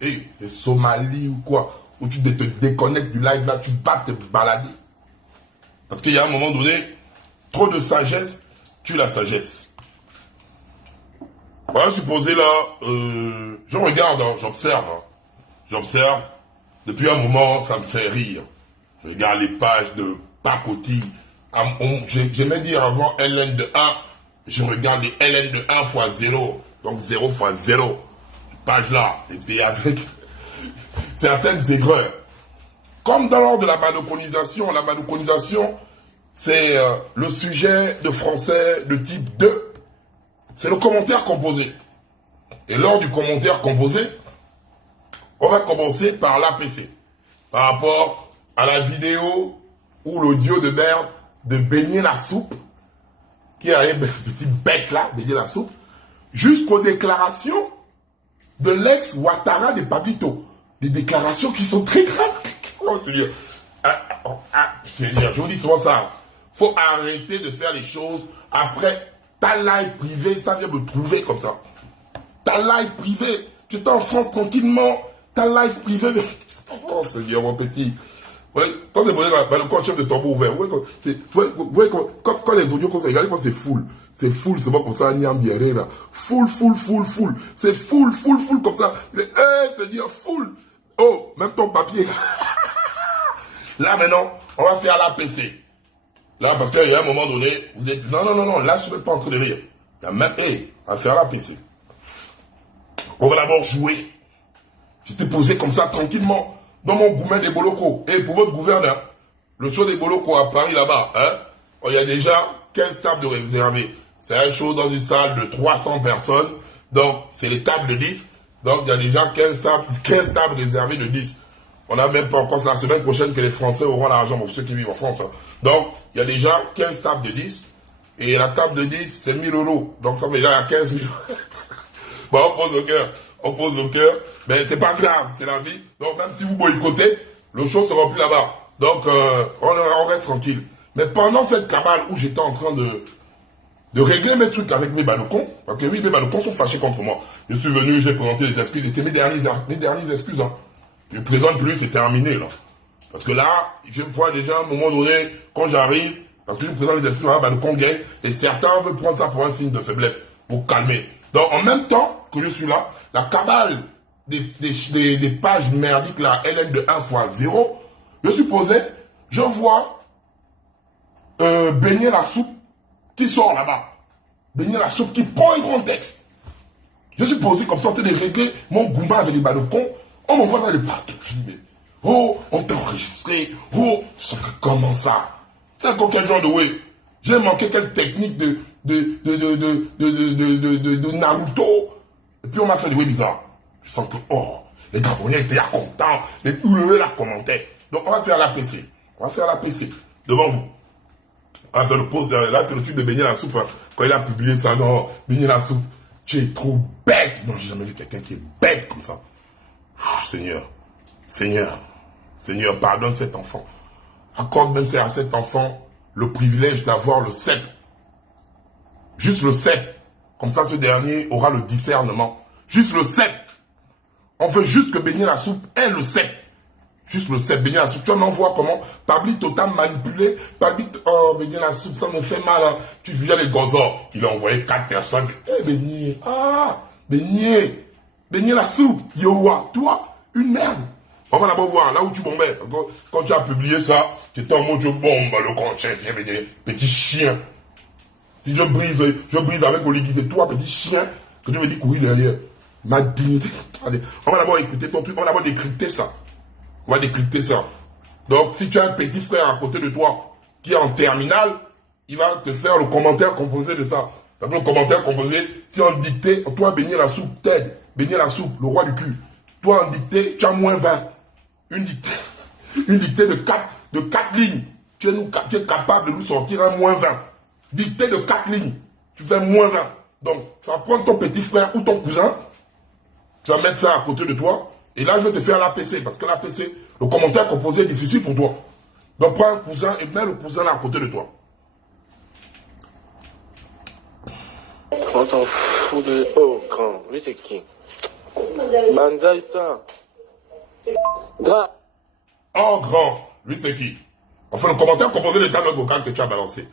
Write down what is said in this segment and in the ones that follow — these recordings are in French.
Hey, c'est Somalie ou quoi, où tu te déconnectes du live là, tu vas te balader. Parce qu'il y a un moment donné, trop de sagesse tue la sagesse. Voilà, supposé là, je regarde, hein, j'observe. Hein. J'observe. Depuis un moment, ça me fait rire. Je regarde les pages de pacotille. J'aimais dire avant LN de 1, je regarde les LN de 1 fois 0. Donc 0 fois 0. Page là. Et puis avec certaines aigreurs. Comme dans l'ordre de la madoconisation, c'est le sujet de français de type 2. C'est le commentaire composé. Et lors du commentaire composé, on va commencer par l'APC. Par rapport à la vidéo ou l'audio de merde de Beignet la soupe, qui a une petite bête là, Beignet la soupe, jusqu'aux déclarations de l'ex-Ouattara de Pablito. Des déclarations qui sont très graves. Comment te dire? Je vous dis souvent ça. Faut arrêter de faire les choses après ta live privée. Ça vient me trouver comme ça. Ta live privée. Tu es en France tranquillement. Ta live privée. Oh Seigneur, mon petit. Ouais, quand c'est le concept de tambour ouvert, quand les audios comme ça, regardez quand c'est full. C'est full, c'est pas comme ça, Niam Bieré là. Full. C'est full comme ça. C'est dire full. Oh, même ton papier. Là maintenant, on va faire la PC. Là, parce qu'il y a un moment donné, vous dites, non, là je suis même pas en train de rire. Il y a même, on va faire la PC. On va d'abord jouer. J'étais posé comme ça tranquillement. Dans mon gourmet des Bolocos. Et pour votre gouverneur, le show des Bolocos à Paris là-bas, hein, il y a déjà 15 tables de réservées. C'est un show dans une salle de 300 personnes. Donc, c'est les tables de 10. Donc, il y a déjà 15 tables réservées de 10. On n'a même pas encore, c'est la semaine prochaine que les Français auront l'argent pour ceux qui vivent en France. Hein. Donc, il y a déjà 15 tables de 10. Et la table de 10, c'est 1000 €. Donc, ça fait déjà 15 000. Bon, on pose le cœur, mais c'est pas grave, c'est la vie. Donc même si vous boycottez, le show sera plus là-bas. Donc on reste tranquille. Mais pendant cette cabale où j'étais en train de régler mes trucs avec mes balcons, parce que oui, mes balcons sont fâchés contre moi. Je suis venu, j'ai présenté les excuses, c'était mes dernières excuses. Hein. Je ne présente plus, c'est terminé là. Parce que là, je vois déjà à un moment donné, quand j'arrive, parce que je présente les excuses à un balcon gay, et certains veulent prendre ça pour un signe de faiblesse, pour calmer. Donc en même temps que je suis là, la cabale des pages merdiques, la LN de 1 fois 0, je suis posé, je vois Beignet la soupe qui sort là-bas. Beignet la soupe qui prend un grand texte. Je suis posé comme ça en train de régler mon goumba avec les balcons. On m'envoie dans le partout. Je dis, mais, oh, on t'a enregistré. Oh, comment ça? C'est encore quel genre de oui? J'ai manqué quelle technique de Naruto. Et puis on m'a fait des oui bizarres. Je sens que, oh, les Gabonais étaient contents. Les ULE la commentaient. Donc on va faire la PC. On va faire la PC. Devant vous. On va faire le post. Là, c'est le truc de Beignet la soupe. Hein. Quand il a publié ça, non, Beignet la soupe. Tu es trop bête. Non, j'ai jamais vu quelqu'un qui est bête comme ça. Seigneur, pardonne cet enfant. Accorde même à cet enfant le privilège d'avoir le cèpe. Juste le cèpe. Comme ça, ce dernier aura le discernement. Juste le cèpe. On veut juste que Beignet la soupe ait le cèpe. Juste le cèpe, Beignet la soupe. Tu en envoies comment? Pablito t'a manipulé. Pablito, oh, Beignet la soupe, ça me fait mal. Hein. Tu viens les gozors. Il a envoyé 4 personnes. Eh, Beignet. Ah, Beignet. Beignet la soupe. Yowa, toi, une merde. On va d'abord voir là où tu bombais. Quand tu as publié ça, tu étais en mode je bombe le conchef, petit chien. Si je brise avec Oligui, c'est toi, petit chien, que tu me dis courir derrière. Ma dignité. Allez, on va d'abord écouter ton truc, on va d'abord décrypter ça. On va décrypter ça. Donc, si tu as un petit frère à côté de toi qui est en terminale, il va te faire le commentaire composé de ça. Le commentaire composé, si on dictait, toi, Beignet la soupe, t'aides. Beignet la soupe, le roi du cul. Toi, en dictée, tu as moins 20. Une dictée de 4 lignes. Tu es capable de nous sortir un moins 20. Dictée de 4 lignes. Tu fais moins 20. Donc, tu vas prendre ton petit frère ou ton cousin. Tu vas mettre ça à côté de toi. Et là, je vais te faire l'APC. Parce que l'APC, le commentaire composé est difficile pour toi. Donc, prends un cousin et mets le cousin là à côté de toi. On s'en fout de... Oh, grand. Lui, c'est qui? Banzai ça. Grand. En grand, lui c'est qui? Enfin, le commentaire composé des notes vocales que tu as balancé.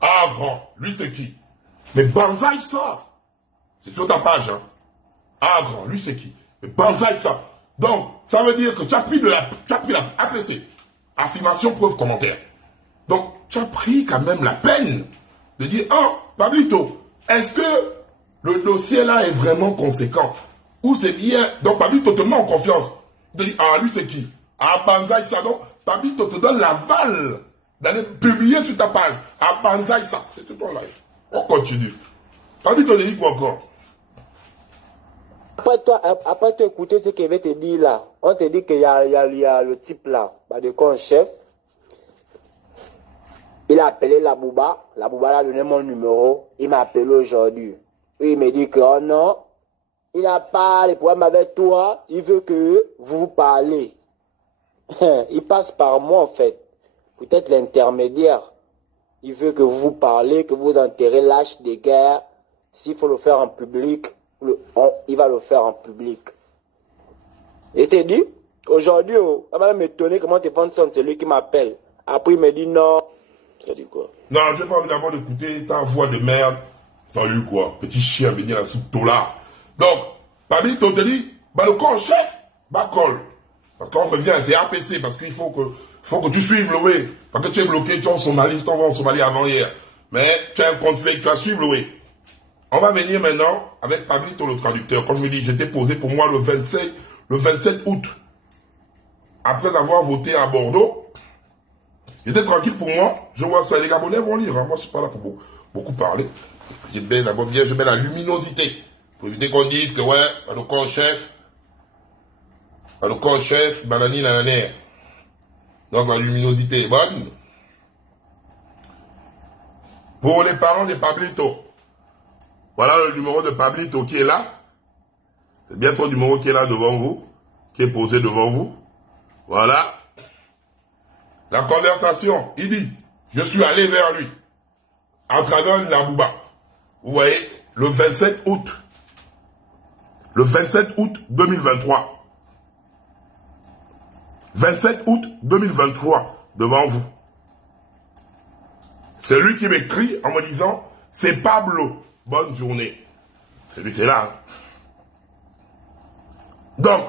En grand, lui c'est qui? Mais Banzai ça. C'est sur ta page, hein. En grand, lui c'est qui? Mais Banzai ça. Donc, ça veut dire que tu as pris la APC. Affirmation, preuve, commentaire. Donc, tu as pris quand même la peine de dire, oh, Pablito, est-ce que le dossier là est vraiment conséquent? Ou c'est bien, donc Pablito te met en confiance. De dire, ah, lui c'est qui? Ah, Banzai ça, donc Pablito te donne l'aval d'aller publier sur ta page. Ah, Banzai ça, c'est tout ton live. On continue. Pablito te dit quoi encore? Après toi écouter ce qu'il va te dire là, on te dit qu'il y a le type là, de con chef. Il a appelé la Bouba a donné mon numéro, il m'a appelé aujourd'hui. Il me dit que oh non, il n'a pas de problème avec toi, il veut que vous parlez. Il passe par moi en fait, peut-être l'intermédiaire. Il veut que vous parlez, que vous enterrez l'âge des guerres. S'il faut le faire en public, il va le faire en public. Et t'es dit, aujourd'hui, on va m'étonner comment te vendre son, c'est lui qui m'appelle. Après, il me dit non. Ça dit quoi? Non, j'ai pas envie d'abord d'écouter ta voix de merde. Salut quoi, petit chien venir la soupe là. Donc, Pablito te dit, bah le corps chef, bah colle. Quand on revient, c'est APC parce qu'il faut que tu suives le way. Parce que tu es bloqué, tu es en Somalie, tu t'en vas en Somalie avant hier. Mais tu as un compte fake, tu vas suivre le way. On va venir maintenant avec Pablito le traducteur. Comme je me dis, j'étais posé pour moi le 27 août. Après avoir voté à Bordeaux, j'étais tranquille pour moi. Je vois ça, les Gabonais vont lire. Hein. Moi, je suis pas là pour beaucoup parler. Je mets la luminosité. Pour éviter qu'on dise que ouais, le corps chef, banani, nananer. Donc la luminosité est bonne. Pour les parents de Pablito, voilà le numéro de Pablito qui est là. C'est bien son numéro qui est là devant vous, qui est posé devant vous. Voilà. La conversation, il dit, je suis allé vers lui, à travers la Bouba. Vous voyez, le 27 août. Le 27 août 2023. 27 août 2023, devant vous. C'est lui qui m'écrit en me disant, c'est Pablo, bonne journée. C'est lui, c'est là. Hein. Donc,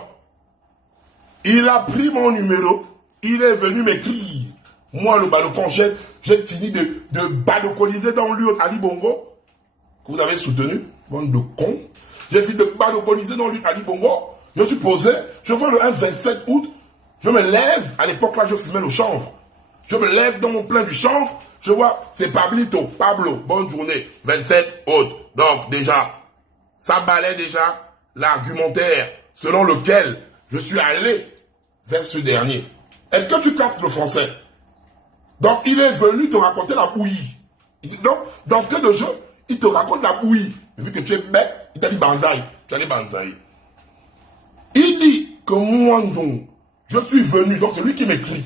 il a pris mon numéro, il est venu m'écrire. Moi, le balcon chef, j'ai fini de balconiser dans l'urne Ali Bongo, que vous avez soutenu, bande de cons. J'ai fini de balconiser dans l'urne Ali Bongo. Je suis posé, je vois le 27 août, je me lève, à l'époque là, je fumais le chanvre. Je me lève dans mon plein du chanvre, je vois, c'est Pablito, Pablo, bonne journée, 27 août. Donc déjà, ça balait déjà l'argumentaire selon lequel je suis allé vers ce dernier. Est-ce que tu captes le français? Donc il est venu te raconter la bouillie. Donc, d'entrée de jeu, il te raconte la bouillie. Vu que tu es bête, il t'a dit Banzai. Tu as dit Banzai. Il dit que moi, donc, je suis venu, donc c'est lui qui m'écrit.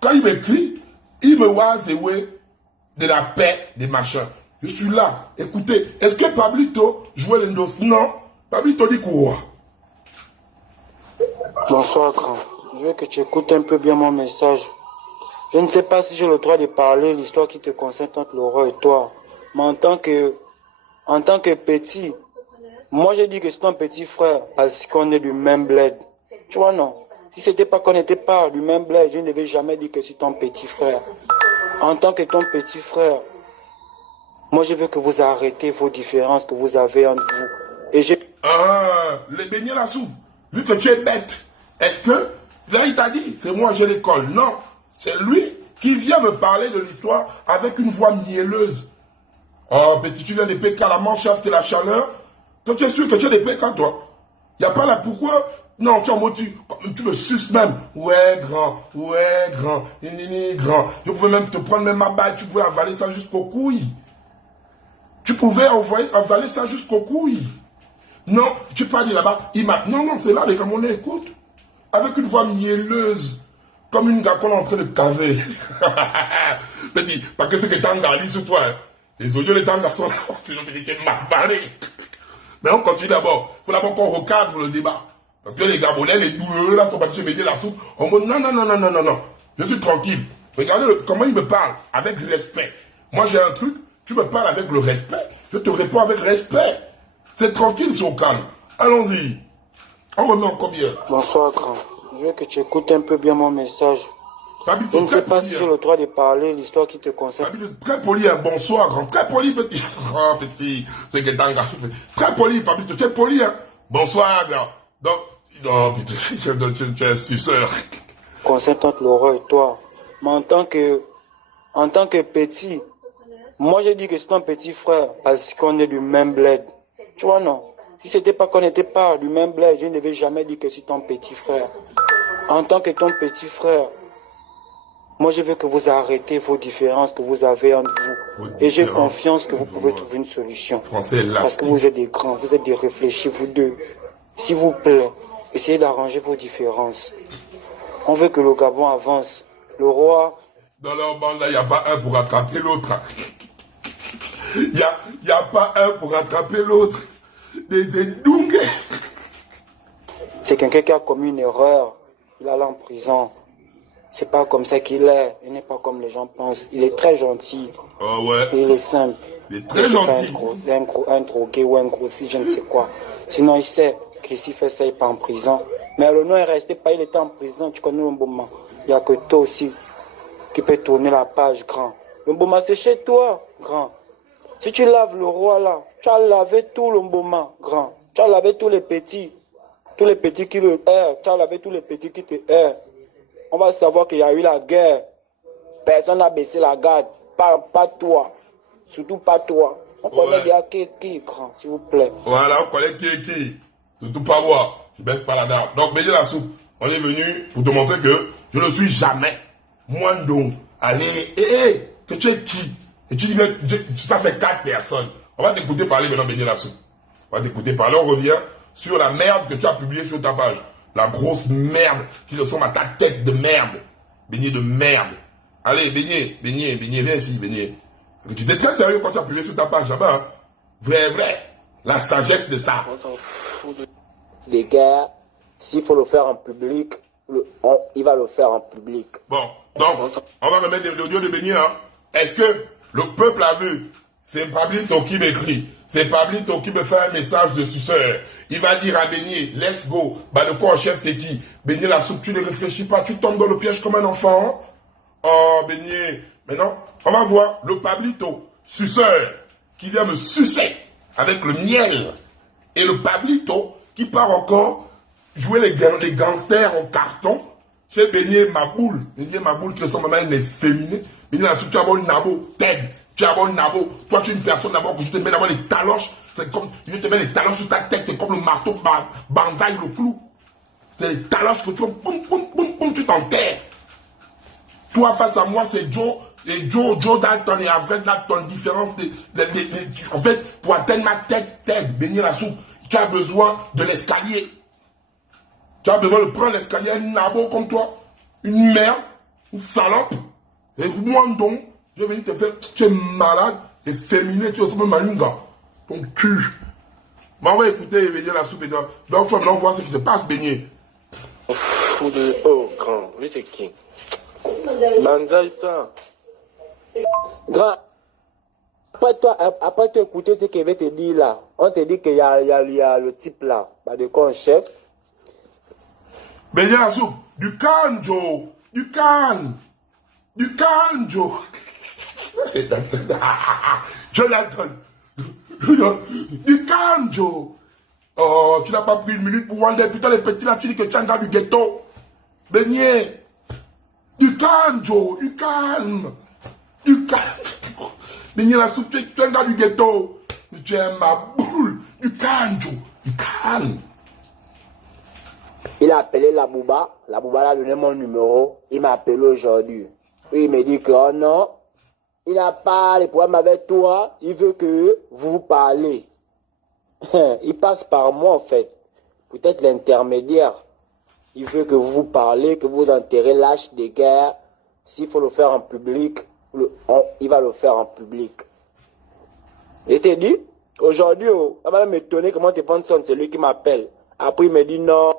Quand il m'écrit, il me voit de la paix, des machins. Je suis là. Écoutez, est-ce que Pablito jouait le dos? Non. Pablito dit quoi? Bonsoir, grand. Je veux que tu écoutes un peu bien mon message. Je ne sais pas si j'ai le droit de parler l'histoire qui te concerne entre Laurent et toi. Mais en tant que petit, moi j'ai dit que c'est ton petit frère parce qu'on est du même bled. Tu vois, non? Si c'était pas qu'on n'était pas du même bled, je ne devais jamais dire que c'est ton petit frère. En tant que ton petit frère, moi je veux que vous arrêtez vos différences que vous avez entre vous. Et les beignets la soupe. Vu que tu es bête, est-ce que, là il t'a dit, c'est moi j'ai l'école. Non, c'est lui qui vient me parler de l'histoire avec une voix mielleuse. Oh petit, tu viens de PK, la manche c'est la chaleur. Toi tu es sûr que tu es des PK toi? Il n'y a pas là pourquoi? Non, tu es en mode, tu me suces même. Ouais, grand. Je pouvais même te prendre même ma balle, tu pouvais avaler ça jusqu'aux couilles. Tu pouvais avaler ça jusqu'aux couilles. Non, tu peux aller là-bas. Non, c'est là, les Camerounais écoutent. Avec une voix mielleuse. Comme une gars qu'on est en train de caver. Petit, parce que c'est que t'as un gars sur toi. Hein. Les audios, les tangas sont là. Sinon, tu dis que ma barré. Mais on continue d'abord. Il faut d'abord qu'on recadre le débat. Parce que les Gabonais, les doueux, là, sont partis se médier la soupe. On me dit non, non, non, non, non, non, non. Je suis tranquille. Regardez comment il me parle, avec respect. Moi, j'ai un truc, tu me parles avec le respect. Je te réponds avec respect. C'est tranquille, ils sont calmes. Allons-y. On remet encore bien. Bonsoir, grand. Je veux que tu écoutes un peu bien mon message. Babito, Je ne sais pas si poli, j'ai le droit de parler l'histoire qui te concerne. Babito, très poli, hein. Bonsoir, grand. Très poli, petit. Oh, petit. C'est que t'as un garçon. Très poli, Babito. Tu es poli, hein. Bonsoir, grand. Donc, non, putain, tu es un suceur. Concerne entre Laurent et toi. Mais en tant que petit, moi j'ai dit que c'est ton petit frère parce qu'on est du même bled. Tu vois, non? Si c'était pas qu'on n'était pas du même bled, je ne devais jamais dire que c'est ton petit frère. En tant que ton petit frère, moi je veux que vous arrêtez vos différences que vous avez entre vous. Et j'ai confiance que vous pouvez trouver une solution. Parce que vous êtes des grands, vous êtes des réfléchis, vous deux. S'il vous plaît, essayez d'arranger vos différences. On veut que le Gabon avance. Le roi... Dans leur bande, là, il n'y a pas un pour attraper l'autre. Il n'y a pas un pour attraper l'autre. Des Ndungue. C'est quelqu'un qui a commis une erreur. Il allait en prison. C'est pas comme ça qu'il est. Il n'est pas comme les gens pensent. Il est très gentil. Oh ouais. Il est simple. Il est très gentil. Un drogué ou un grossi, je ne sais quoi. Sinon, il sait que s'il fait ça, il n'est pas en prison. Mais le nom est resté pas, il était en prison. Tu connais le moment. Il n'y a que toi aussi qui peut tourner la page, grand. Le Mboma, c'est chez toi, grand. Si tu laves le roi là, tu as lavé tout le Mboma, grand. Tu as lavé tous les petits qui le errent. Tu as lavé tous les petits qui te errent. On va savoir qu'il y a eu la guerre. Personne n'a baissé la garde. Pas toi. Surtout pas toi. On connaît bien qui, grand, s'il vous plaît. Voilà, on connaît qui. Surtout pas moi. Je baisse pas la dame. Donc, Bédié la soupe, on est venu pour te montrer que je ne suis jamais. Moi, donc, allez, que tu es qui? Et tu dis, mais ça fait 4 personnes. On va t'écouter parler maintenant, Bédié la soupe. On va t'écouter parler, on revient sur la merde que tu as publiée sur ta page. La grosse merde qui ressemble à ta tête de merde. Bédié de merde. Allez, Bédié, viens ici, Bédié. Tu étais très sérieux quand tu as publié sur ta page là-bas. Hein? Vrai. La sagesse de ça. On s'en fout des guerres. S'il faut le faire en public, il va le faire en public. Bon, donc, on va remettre l'audio de Bénier. Hein. Est-ce que le peuple a vu? C'est Pablito qui m'écrit. C'est Pablito qui me fait un message de suceur. Il va dire à Bénier, let's go. Bah, le corps en chef, c'est qui? Bénier la soupe, tu ne réfléchis pas, tu tombes dans le piège comme un enfant. Hein? Oh, Bénier. Maintenant, on va voir le Pablito, suceur, qui vient me sucer avec le miel. Et le Pablito qui part encore jouer les gangsters en carton chez Bénier Maboul. Bénier Maboul qui ressemble à une efféminée. Bénier la soupe, tu as bon nabo, tête. Tu as bon nabo. Toi, tu es une personne d'abord que je te mets d'abord les taloches. C'est comme, je te mets les taloches sur ta tête. C'est comme le marteau banzai, le clou. C'est les taloches que tu fais, boum, boum, boum, boum, tu t'enterres. Toi, face à moi, c'est Joe. Et Joe Dalton et Alfred Dalton, différence en fait, pour atteindre ma tête, Bénier la soupe, tu as besoin de l'escalier. Tu as besoin de prendre l'escalier, un nabo comme toi, une merde, une salope. Et moi, donc, je vais venir te faire, tu es malade, tu es féminin, tu es aussi malunga. Ton cul. Mais on va écouter Bénier la soupe. Donc, tu vas maintenant voir ce qui se passe, Bénier. Oh, grand, lui c'est qui? Banzai ça. Grand, après toi écouter ce qu'il va te dire là, on te dit qu'il y a le type là, bah, de quoi un chef. Bénier la soupe, du calme, Joe. Du calme, Joe. Jonathan. Du calme, Joe. Oh, tu n'as pas pris une minute pour voir les putain les petits là, tu dis que tu es un gars du ghetto. Bénier. Du calme, Joe. Du calme. Bénier la soupe, tu es un gars du ghetto. Tu es ma boule. Du calme, Joe. Du calme. Il a appelé la Bouba l'a donné mon numéro, il m'a appelé aujourd'hui. Puis il me dit que oh non, il n'a pas les problèmes avec toi, il veut que vous parlez. Il passe par moi en fait, peut-être l'intermédiaire. Il veut que vous parlez, que vous enterrez l'âge des guerres. S'il faut le faire en public, il va le faire en public. Et t'es dit? Aujourd'hui, oh, ça va m'étonner comment téléphone sonne, c'est lui qui m'appelle. Après, il me dit non.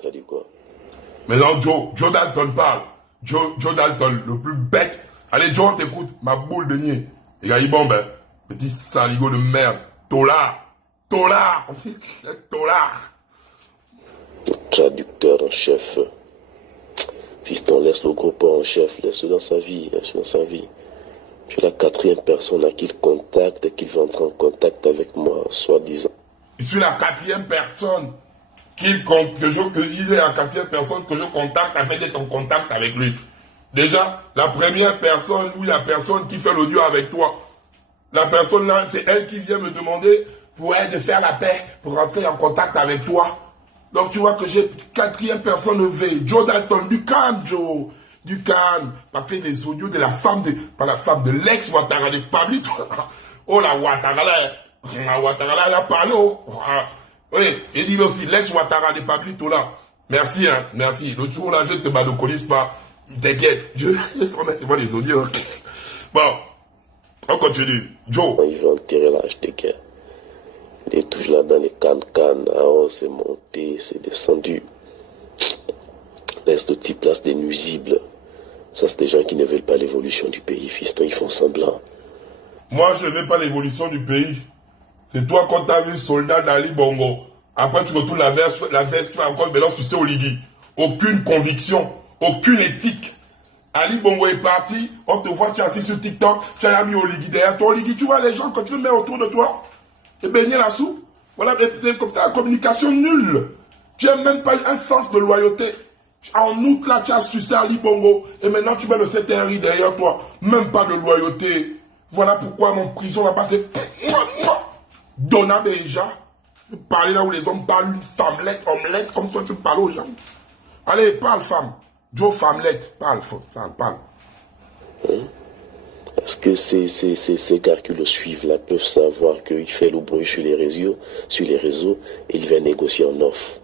Ça dit quoi? Mais non, Joe Dalton parle. Joe Dalton, le plus bête. Allez, Joe, on t'écoute. Ma boule de nier. Il a dit, bon, ben, petit saligo de merde. Tola. Traducteur en chef. Fiston, laisse le groupe en chef, laisse-le dans sa vie, Je suis la 4e personne à qui il contacte et qui veut entrer en contact avec moi, soi-disant. Je suis la 4e personne il est la 4e personne que je contacte afin d'être en contact avec lui. Déjà, la première personne, la personne qui fait l'audio avec toi, la personne là, c'est elle qui vient me demander pour elle de faire la paix, pour rentrer en contact avec toi. Donc tu vois que j'ai 4e personne V, Joe Dalton, du calme, Joe. Du calme. Parce que les audios de la femme de l'ex-Ouattara de Pablito. Oh la Ouattara là, elle a parlé. Oui, il dit aussi, l'ex-Ouattara de Pablito là. Merci, hein, merci. Le jour là, je ne te monopolise pas. T'inquiète, je vais remettre les audios. Bon, on continue. Joe. Il veut enterrer l'âge de guerre. Il est toujours là dans les cannes. Ah, c'est monté, c'est descendu. Laisse le type là, c'est des nuisibles. Ça, c'est des gens qui ne veulent pas l'évolution du pays, fiston, ils font semblant. Moi, je ne veux pas l'évolution du pays. C'est toi quand tu as vu soldat d'Ali Bongo. Après, tu retournes la veste, tu vas encore mélange tu sais au Ligui. Aucune conviction, aucune éthique. Ali Bongo est parti, on te voit, tu es assis sur TikTok, tu as mis au Ligui derrière toi. Au Ligui, tu vois les gens quand tu le mets autour de toi et baigner la soupe. Voilà, c'est comme ça, la communication nulle. Tu n'as même pas eu un sens de loyauté. En août, là, tu as sucé Ali Bongo. Et maintenant, tu mets le CTRI derrière toi. Même pas de loyauté. Voilà pourquoi mon prison là-bas, c'est... Donna Beja. Parler là où les hommes parlent une femmelette, omelette, comme toi, tu parles aux gens. Allez, parle, femme. Joe, femmelette. Parle. Est-ce que ces gars qui le suivent là peuvent savoir qu'il fait le bruit sur les réseaux et il va négocier en offre?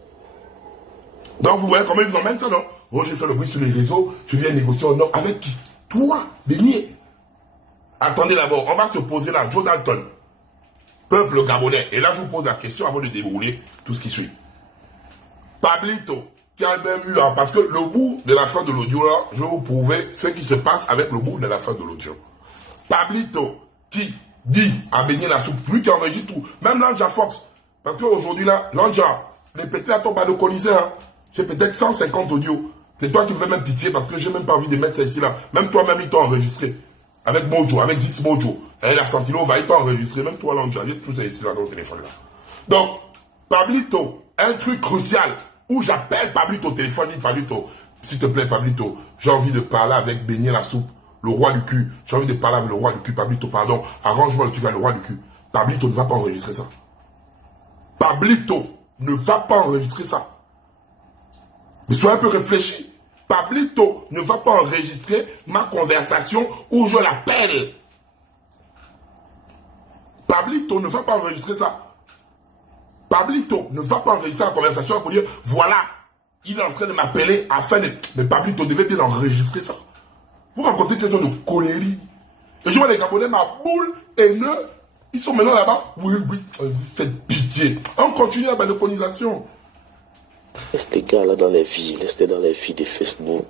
Donc, vous voyez comment ils vous emmènent ça, non? Oh, j'ai fait le bruit sur les réseaux, je viens négocier en offre. Avec qui? Toi, Bénier. Attendez d'abord, on va se poser là, Joe Dalton, peuple gabonais. Et là, je vous pose la question avant de dérouler tout ce qui suit. Pablito, qui a même eu, parce que le bout de la fin de l'audio là, je vais vous prouver ce qui se passe avec le bout de la fin de l'audio. Pablito, qui dit à Bénier la soupe, lui qui enregistre tout, même Lanja Fox, parce qu'aujourd'hui là, Lanja, les petits là tombent à de colisée, hein. J'ai peut-être 150 audios. C'est toi qui me fais même pitié parce que j'ai même pas envie de mettre ça ici là. Même toi-même, ils t'ont enregistré. Avec Mojo, avec Zitz Mojo. Et la Santino va, ils t'ont enregistré. Même toi, Lanja, j'ai tout ça ici là dans le téléphone là. Donc, Pablito, un truc crucial où j'appelle Pablito au téléphone, dit Pablito, s'il te plaît, Pablito, j'ai envie de parler avec Beignet la soupe, le roi du cul. J'ai envie de parler avec le roi du cul, Pablito, pardon. Arrange-moi le truc avec le roi du cul. Pablito ne va pas enregistrer ça. Pablito ne va pas enregistrer ça. Mais sois un peu réfléchi. Pablito ne va pas enregistrer ma conversation où je l'appelle. Pablito ne va pas enregistrer ça. Pablito ne va pas enregistrer la conversation pour dire, voilà, il est en train de m'appeler afin de... Mais Pablito devait bien enregistrer ça. Vous racontez quelque chose de colérie. Et je vois les Gabonais, ma boule, haineux, ils sont maintenant là-bas. Oui, faites pitié. On continue la balconisation. Laisse les gars là dans les vies, laisse-les dans les vies de Facebook.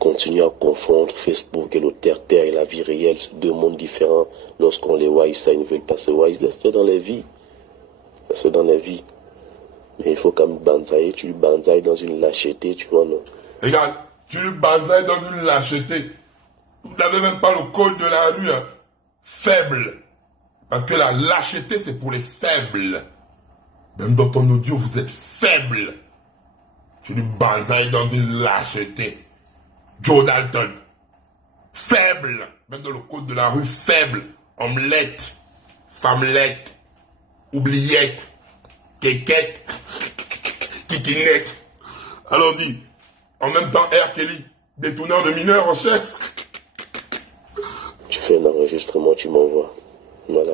Continue à confondre Facebook et le terre-terre et la vie réelle, c'est deux mondes différents. Lorsqu'on les voit, ça, ils ne veulent pas se voir, laisse-les dans les vies. Laisse-les dans les vies. Mais il faut quand même banzailler, tu lui banzailles dans une lâcheté, tu vois, non? Regarde, tu lui banzailles dans une lâcheté. Vous n'avez même pas le code de la rue, hein. Faible. Parce que la lâcheté, c'est pour les faibles. Même dans ton audio, vous êtes faible. Tu lui banzailles dans une lâcheté. Joe Dalton. Faible. Même dans le code de la rue, faible. Omelette. Femmelette. Oubliette. Kékette. Kikinette. Allons-y. En même temps, R. Kelly. Détourneur de mineurs en chef. Tu fais un enregistrement, tu m'envoies. Voilà.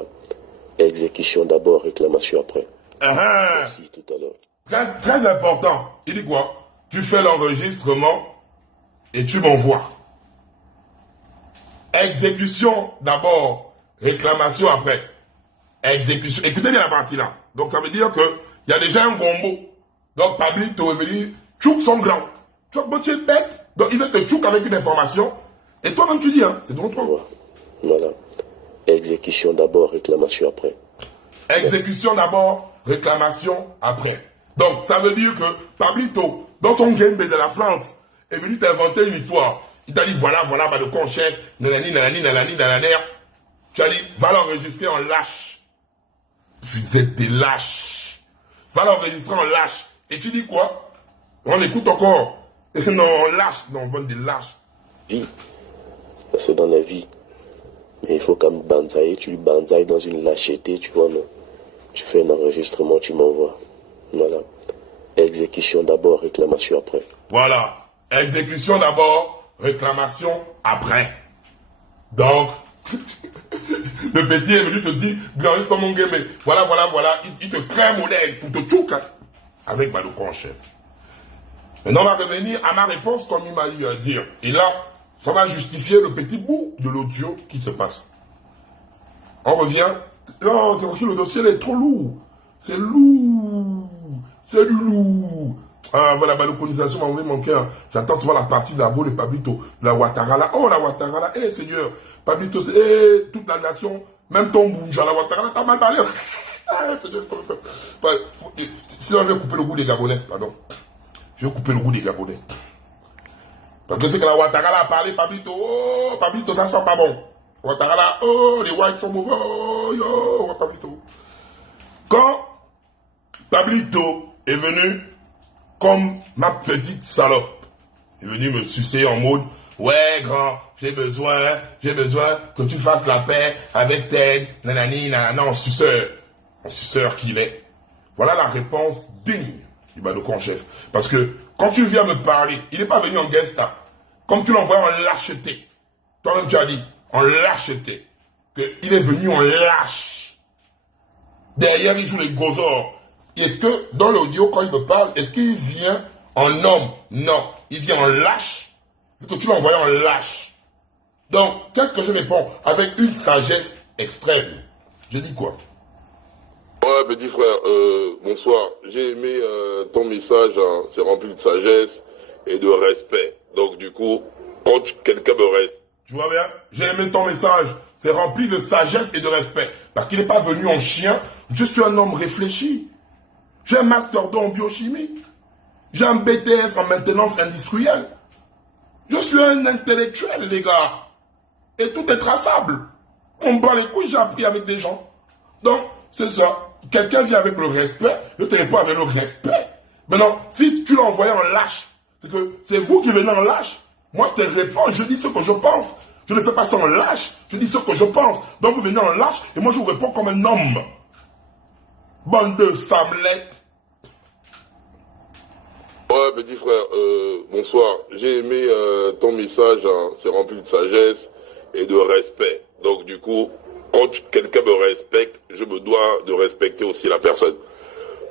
Exécution d'abord, réclamation après. Merci tout à l'heure. Très, très important. Il dit quoi? Tu fais l'enregistrement et tu m'envoies. Exécution d'abord, réclamation après. exécution. Écoutez bien la partie là. Donc ça veut dire que il y a déjà un gombo. Donc Pablito est venu tchouk son grand. Tchouk botché bête. Donc il veut te tchouk avec une information. Et toi-même tu dis, hein, c'est ton truc. Voilà. Exécution d'abord, réclamation après. Exécution d'abord, réclamation après. Donc ça veut dire que Pablito, dans son game de la France, est venu t'inventer une histoire. Il t'a dit voilà, bah, le con chef, nanani, nanani. Tu as dit, va l'enregistrer en lâche. Vous êtes des lâches. Va l'enregistrer en lâche. Et tu dis quoi? On écoute encore. Non, on lâche. Non, on donne des lâches. Vie. C'est dans la vie. Mais il faut quand même banzailler. Tu lui banzailles dans une lâcheté, tu vois, non? Tu fais un enregistrement, tu m'envoies. Voilà. Exécution d'abord, réclamation après. Voilà. Exécution d'abord, réclamation après. Donc, le petit est venu te dire, glorieuse comme mon game. Voilà. Il te crée un modèle pour te tchouk avec le con chef. Maintenant, on va revenir à ma réponse comme il m'a eu à dire. Et là, ça va justifier le petit bout de l'audio qui se passe. On revient. Non, le dossier là, est trop lourd. C'est lourd. C'est du lourd. Ah, voilà, la localisation m'a envoyé mon cœur. J'attends souvent la partie de la boue de Pablito. La Ouattara là. Oh, la Ouattara là. Eh, Seigneur. Pablito, toute la nation, même ton bouge à la Ouattara là, t'as mal parlé. Ah, Seigneur. Sinon, je vais couper le goût des Gabonais, pardon. Je vais couper le goût des Gabonais. Parce que c'est que la Ouattara là a parlé, Pablito. Oh, Pablito, ça sent pas bon. Ouattara là, oh, les Whites sont mauvais. Oh, yo, Pablito. Quand Pablito est venu comme ma petite salope, il est venu me sucer en mode, ouais, grand, j'ai besoin que tu fasses la paix avec Ted, nanani, nanana, en suceur qu'il est. Voilà la réponse digne du Badocon chef. Parce que quand tu viens me parler, il n'est pas venu en guest, comme tu l'envoies en lâcheté. Toi-même tu as dit, en lâcheté, qu'il est venu en lâche. Derrière, il joue les gosors. Est-ce que dans l'audio, quand il me parle, est-ce qu'il vient en homme? Non, il vient en lâche. Vu que tu l'as envoyé en lâche. Donc, qu'est-ce que je réponds? Avec une sagesse extrême. Je dis quoi? Ouais, petit frère, bonsoir. J'ai aimé ton message, hein. C'est rempli de sagesse et de respect. Donc, du coup, quand quelqu'un me reste. Tu vois bien? J'ai aimé ton message. C'est rempli de sagesse et de respect. Parce qu'il n'est pas venu en chien. Je suis un homme réfléchi. J'ai un master 2 en biochimie. J'ai un BTS en maintenance industrielle. Je suis un intellectuel, les gars. Et tout est traçable. On bat les couilles, j'ai appris avec des gens. Donc, c'est ça. Quelqu'un vient avec le respect, je te réponds avec le respect. Maintenant, si tu l'as envoyé en lâche, c'est que c'est vous qui venez en lâche. Moi, je te réponds, je dis ce que je pense. Je ne fais pas ça en lâche, je dis ce que je pense. Donc, vous venez en lâche, et moi, je vous réponds comme un homme. Bande de femmelettes. Ouais, petit frère, bonsoir. J'ai aimé ton message, hein. C'est rempli de sagesse et de respect. Donc, du coup, quand quelqu'un me respecte, je me dois de respecter aussi la personne.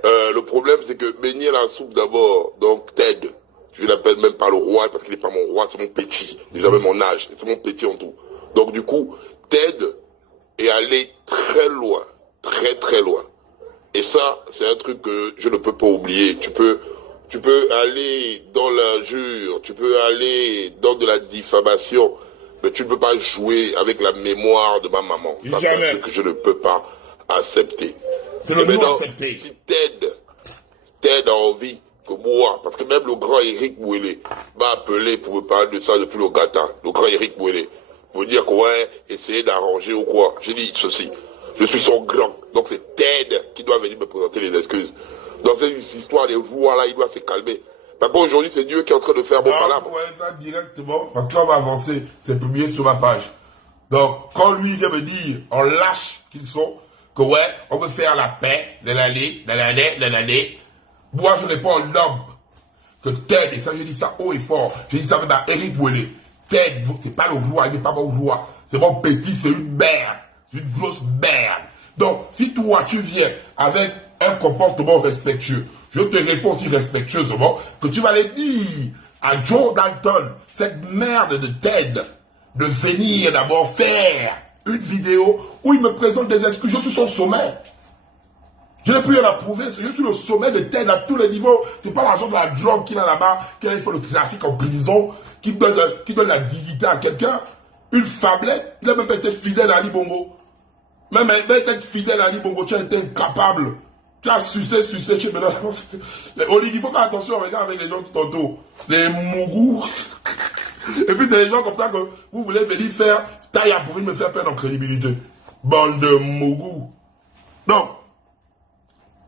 Le problème, c'est que baigner la soupe d'abord, donc Ted, je l'appelle même pas le roi, parce qu'il n'est pas mon roi, c'est mon petit. Déjà même mon âge, c'est mon petit en tout. Donc, du coup, Ted est allé très loin, très très loin. Et ça, c'est un truc que je ne peux pas oublier. Tu peux aller dans l'injure, tu peux aller dans de la diffamation, mais tu ne peux pas jouer avec la mémoire de ma maman. Ça, c'est un truc que je ne peux pas accepter. C'est le non accepté. Si Ted a envie que moi, parce que même le grand Eric Bouélé m'a appelé pour me parler de ça depuis le gata, le grand Eric Bouélé, pour dire que ouais, essayer d'arranger ou quoi. J'ai dit ceci. Je suis son grand. Donc c'est Ted qui doit venir me présenter les excuses. Dans cette histoire, les voix là, il doit se calmer. Par contre, aujourd'hui, c'est Dieu qui est en train de faire mon palabre. Ouais, ça directement, parce qu'on va avancer. C'est publié sur ma page. Donc, quand lui vient me dire, on lâche qu'ils sont, que ouais, on veut faire la paix, l'année. Moi, je réponds en homme. Que Ted, et ça, je dis ça haut et fort. Je dis ça même à Eric Bouélé. Ted, c'est pas le roi, il n'est pas mon roi. C'est mon petit, c'est une merde. C'est une grosse merde. Donc, si toi, tu viens avec un comportement respectueux, je te réponds aussi respectueusement que tu vas aller dire à Joe Dalton, cette merde de Ted, de venir d'abord faire une vidéo où il me présente des excuses. Je suis son sommet. Je n'ai plus rien à prouver. Je suis le sommet de tête à tous les niveaux. C'est pas l'argent de la drogue qu'il a là-bas, qu'il a fait le trafic en prison, qui donne la dignité à quelqu'un. Une femmelette. Il a même pas été fidèle à Ali Bongo. Même être fidèle à Ali Bongo, tu as été incapable. Tu as sucé, tu es maintenant. Olivier, il faut faire attention, regarde avec les gens qui t'entourent. Les mougous. Et puis, c'est les gens comme ça que vous voulez venir faire taille à pour me faire perdre en crédibilité. Bande de mougous. Donc,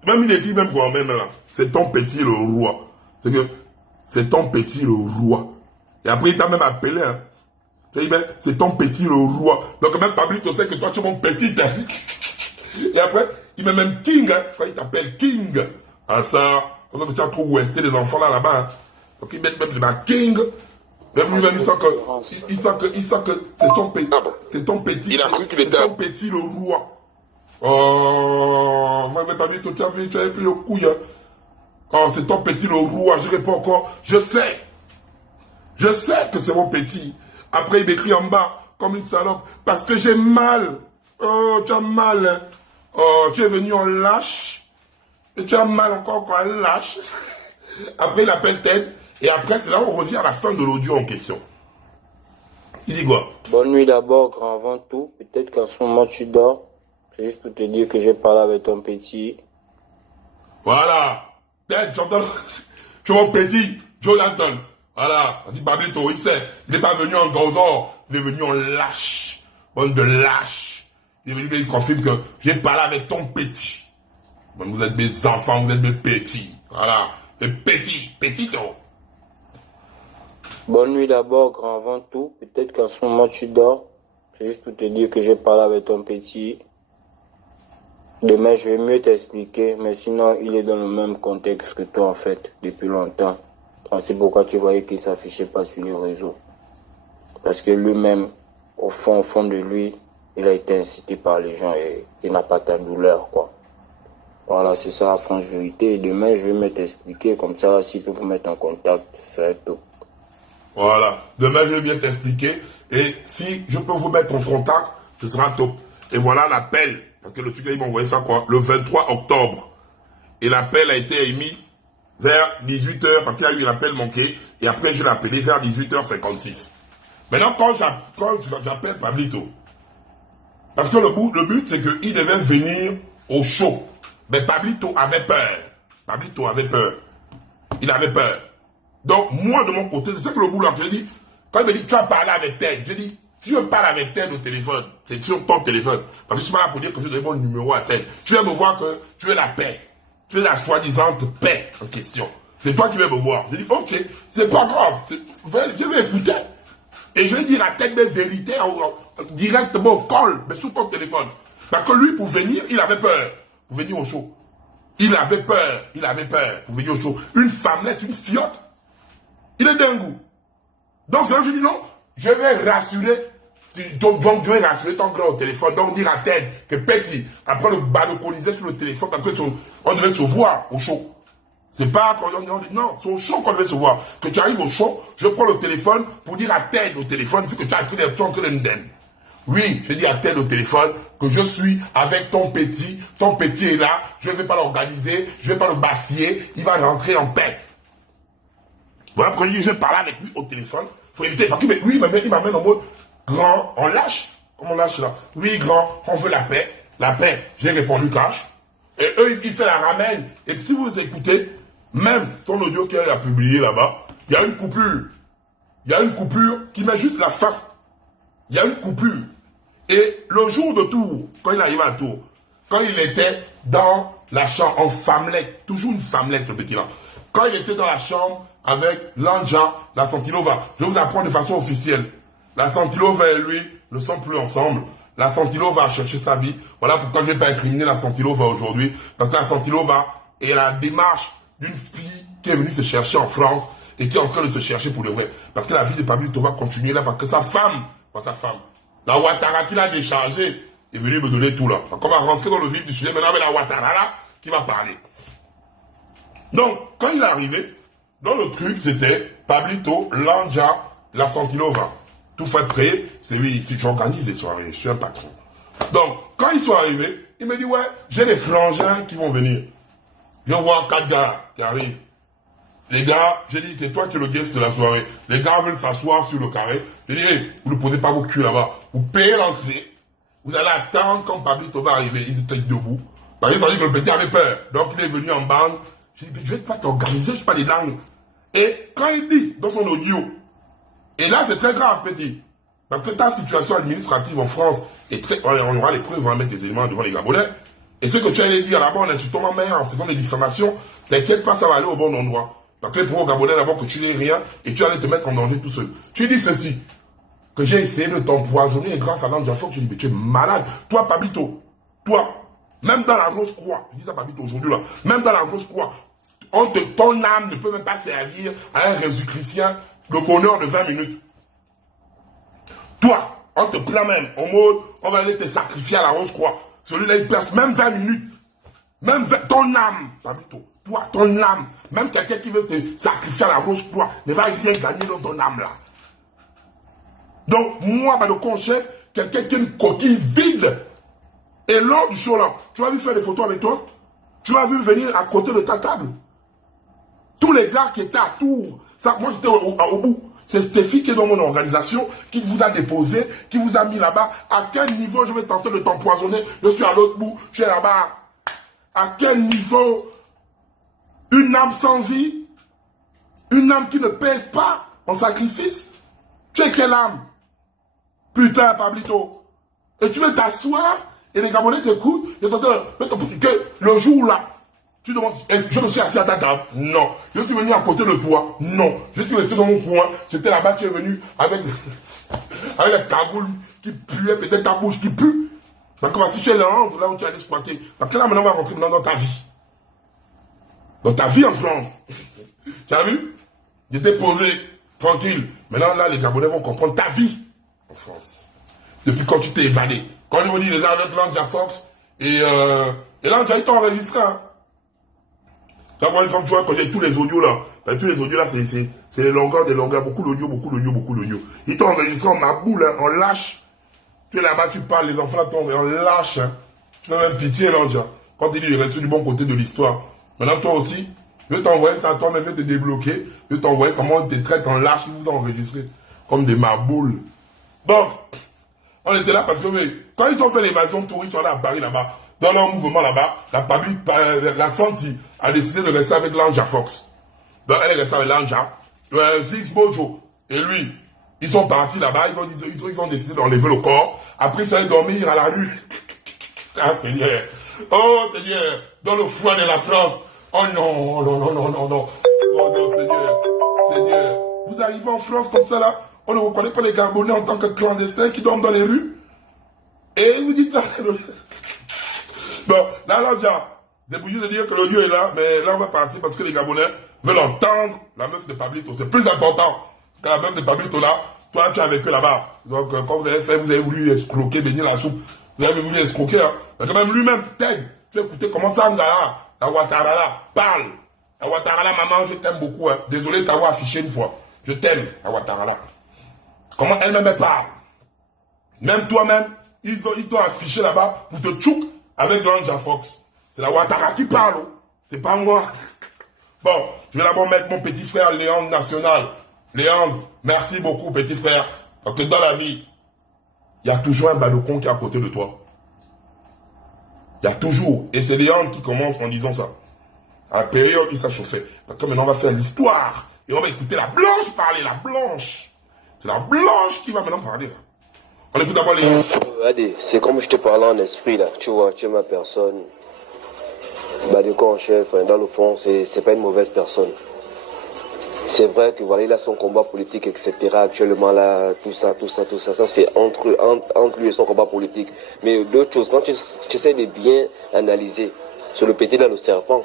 même il écrit même quoi, même là. C'est ton petit le roi. C'est que, c'est ton petit le roi. Et après, il t'a même appelé, hein. C'est ton petit le roi. Donc, même Pablito sait que toi, tu es mon petit. Et après, il met même King, hein, quand il t'appelle King. Ah ça, quand tu as trop ouesté les enfants là-bas. Hein. Donc il met même le King. Même lui-même, il sent que c'est son petit. C'est ton petit. Il a cru qu'il était ton petit le roi. Oh, vous n'avez pas vu que tu avais pris au couille. Hein. Oh, c'est ton petit le roi. Je réponds encore. Je sais que c'est mon petit. Après, il m'écrit en bas, comme une salope, parce que j'ai mal. Oh, tu as mal. Hein. Oh, tu es venu en lâche. Et tu as mal encore quand elle lâche. Après, il appelle Ted. Et après, c'est là où on revient à la fin de l'audio en question. Il dit quoi? Bonne nuit d'abord, grand, avant tout. Peut-être qu'à ce moment, tu dors. C'est juste pour te dire que j'ai parlé avec ton petit. Voilà. Ted, tu entends? Tu es mon petit. Jonathan. Voilà. On dit Pablito, il sait. Il n'est pas venu en gros, il est venu en lâche. Bonne de lâche. Il est venu, il confirme que j'ai parlé avec ton petit. Bon, vous êtes mes enfants, vous êtes mes petits. Voilà. Les petits. Petito. Bonne nuit d'abord, grand, avant tout. Peut-être qu'à ce moment, tu dors. C'est juste pour te dire que j'ai parlé avec ton petit. Demain, je vais mieux t'expliquer. Mais sinon, il est dans le même contexte que toi, en fait, depuis longtemps. C'est pourquoi tu voyais qu'il ne s'affichait pas sur les réseaux. Parce que lui-même, au fond de lui, il a été incité par les gens et il n'a pas ta douleur, quoi. Voilà, c'est ça la franche vérité. Et demain, je vais me t'expliquer. Comme ça, s'il peut vous mettre en contact, ça va être tout. Voilà. Demain, je vais bien t'expliquer. Et si je peux vous mettre en contact, ce sera top. Et voilà l'appel. Parce que le truc, il m'a envoyé ça, quoi, le 23 octobre. Et l'appel a été émis vers 18h, parce qu'il y a eu l'appel manqué, et après je l'ai appelé vers 18h56. Maintenant, quand j'appelle Pablito, parce que le but c'est qu'il devait venir au show, mais Pablito avait peur. Il avait peur. Donc, moi de mon côté, c'est ça que le boulot, je dis, quand il me dit, tu as parlé avec Ted, je dis, si je parle avec Ted au téléphone, c'est sur ton téléphone, parce que je suis pas là pour dire que je donne mon numéro à Ted. Tu viens me voir que tu es la paix. Tu es la soi-disant paix en question. C'est toi qui viens me voir. Je dis, ok, c'est pas grave. Je vais écouter. Et je vais dire à Ted des vérités directement au call, mais sur ton téléphone. Parce que lui, pour venir, il avait peur. Pour venir au show. Il avait peur pour venir au show. Une femmelette, une fiotte. Il est dingue. Donc, je dis non, je vais rassurer. Donc, je vais rassurer ton grand au téléphone. Donc, dire à Ted que Petit, après le balocoliser sur le téléphone, parce qu'on devait se voir au show. C'est pas quand on dit non, c'est au show qu'on devait se voir. Que tu arrives au show, je prends le téléphone pour dire à Ted au téléphone, il faut que tu as écrit des trucs de n'den. Oui, je dis à Ted au téléphone que je suis avec ton petit est là, je ne vais pas l'organiser, je ne vais pas le bassiller, il va rentrer en paix. Voilà pourquoi je parle avec lui au téléphone, pour éviter, parce que lui, il m'amène en mode grand, on lâche, comme on lâche là. Oui, grand, on veut la paix, j'ai répondu cash, et eux, ils font la ramène, et si vous écoutez, même ton audio qu'il a publié là-bas, il y a une coupure qui met juste la fin. Il y a une coupure. Et le jour de Tours, quand il arrive à Tours, quand il était dans la chambre en femmelette, toujours une femmelette le petit là, quand il était dans la chambre avec Lanja, la Santilova, je vous apprends de façon officielle, la Santilova et lui ne sont plus ensemble. La Santilova a cherché sa vie. Voilà pourquoi je ne vais pas incriminer la Santilova aujourd'hui, parce que la Santilova est la démarche d'une fille qui est venue se chercher en France et qui est en train de se chercher pour le vrai. Parce que la vie de Pablito va continuer là, parce que sa femme, la Ouattara qui l'a déchargé, est venue me donner tout là. Donc on va rentrer dans le vif du sujet maintenant avec la Ouattara là, qui va parler. Donc, quand il est arrivé, dans le truc, c'était Pablito, Lanja, la Santilova. tout fait prêt, c'est oui, si j'organise des soirées, je suis un patron. Donc, quand ils sont arrivés, il me dit, ouais, j'ai des frangins qui vont venir. Je vois 4 gars qui arrivent. Les gars, j'ai dit, c'est toi qui es le guest de la soirée. Les gars veulent s'asseoir sur le carré. Je dis, hey, vous ne posez pas vos culs là-bas. Vous payez l'entrée. Vous allez attendre quand Pablito va arriver. Ils étaient debout. Par exemple, que le petit avait peur. Donc, il est venu en bande. J'ai dit, je ne vais pas t'organiser, je ne suis pas des langues. Et quand il dit dans son audio, et là, c'est très grave, petit. Parce que ta situation administrative en France est très. On aura les preuves, on va mettre des éléments devant les Gabonais. Et ce que tu allais dire là-bas en insultant ma mère, en faisant des diffamations, t'inquiète pas, ça va aller au bon endroit. Parce que pour les Gabonais, d'abord, que tu n'es rien et tu allais te mettre en danger tout seul. Tu dis ceci, que j'ai essayé de t'empoisonner et grâce à l'enfant, tu dis, mais tu es malade. Toi, Pablito, toi, même dans la grosse croix, je dis ça, Pablito, aujourd'hui là, même dans la grosse croix, ton âme ne peut même pas servir à un Jésus-Christien le bonheur de 20 minutes. Toi, on te prend même au mode, on va aller te sacrifier à la grosse croix. Celui-là, il perd même 20 minutes. Même ton âme, Pablito, toi, ton âme, même quelqu'un qui veut te sacrifier à la grosse croix, ne va rien gagner dans ton âme là. Donc, moi, le chef, quelqu'un qui a une coquille vide. Et lors du show là, tu vas vu faire des photos avec toi? Tu vas vu venir à côté de ta table? Tous les gars qui étaient à Tours, ça, moi j'étais au bout. C'est Stéphie qui est dans mon organisation, qui vous a déposé, qui vous a mis là-bas. À quel niveau je vais tenter de t'empoisonner? Je suis à l'autre bout, tu es là-bas. À quel niveau une âme sans vie, une âme qui ne pèse pas en sacrifice? Tu es quelle âme? Putain, Pablito. Et tu veux t'asseoir et les Gabonais t'écoutent et que le jour là, tu demandes, je me suis assis à ta table. Non. Je suis venu à côté de toi. Non. Je suis resté dans mon coin. J'étais là-bas, tu es venu avec la cagoule qui puait, peut-être ta bouche qui pue. Donc on va toucher le rendre là où tu allais squatter. Parce que là maintenant on va rentrer dans ta vie. Dans ta vie en France. Tu as vu? J'étais posé, tranquille. Maintenant là les Gabonais vont comprendre ta vie en France. Depuis quand tu t'es évadé. Quand je vous dis les gens avec Lanja Fox et Lanja ils t'ont enregistré. Hein. Comme tu vois, quand j'ai tous les audios là, tous les audios là, c'est les longueurs, des longueurs, beaucoup d'audio. Ils t'ont enregistré en ma boule, hein, en lâche. Tu es là-bas, tu parles, les enfants là tombent en lâche. Hein. Tu fais même pitié, Lanja. Quand il dit, il reste du bon côté de l'histoire. Maintenant, toi aussi, je vais t'envoyer ça à toi, mais je vais te débloquer. Je vais t'envoyer comment on te traite en lâche, ils vous ont enregistré. Comme des maboules. Donc, on était là parce que, oui, quand ils ont fait l'évasion touriste, on est à Paris là-bas. Dans leur mouvement là-bas, la Santi a décidé de rester avec Lanja Fox. Donc elle est restée avec Lanja, Six Bojo et lui. Ils sont partis là-bas, ils ont décidé d'enlever le corps. Après, ils sont allés dormir à la rue. Ah, Seigneur. Oh, Seigneur. Dans le froid de la France. Oh non. Oh non, Seigneur. Vous arrivez en France comme ça là, on ne reconnaît pas les Gabonais en tant que clandestins qui dorment dans les rues. Et vous dites ça. Bon, là, c'est pour juste dire que le lieu est là, mais là, on va partir parce que les Gabonais veulent entendre la meuf de Pablito. C'est plus important que la meuf de Pablito là. Toi, tu es avec eux là-bas. Donc, quand vous avez fait, vous avez voulu escroquer, bénir la soupe. Vous avez voulu escroquer, hein. Mais quand même, lui-même, tu as écouté comment ça, la Ouattarala, parle. La Ouattarala, maman, je t'aime beaucoup, hein. Désolé de t'avoir affiché une fois. Je t'aime, la Ouattarala. Comment elle-même parle. Même toi-même, ils t'ont affiché là-bas pour te tchouk avec Lanja Fox. C'est la Ouattara qui parle. C'est pas moi. Bon, je vais d'abord mettre mon petit frère Léandre National. Léandre, merci beaucoup, petit frère. Parce que dans la vie, il y a toujours un balcon qui est à côté de toi. Il y a toujours. Et c'est Léandre qui commence en disant ça. À la période où ça chauffait. Donc maintenant, on va faire l'histoire. Et on va écouter la Blanche parler. La Blanche. C'est la Blanche qui va maintenant parler. Là. On écoute d'abord les... Allez, c'est comme je te parlais en esprit là, tu vois, tu es ma personne. Badeko en chef, dans le fond, c'est pas une mauvaise personne. C'est vrai que voilà, il a son combat politique, etc. Actuellement là, tout ça, ça c'est entre lui et son combat politique. Mais d'autres choses, quand tu essaies de bien analyser sur le petit là, le serpent,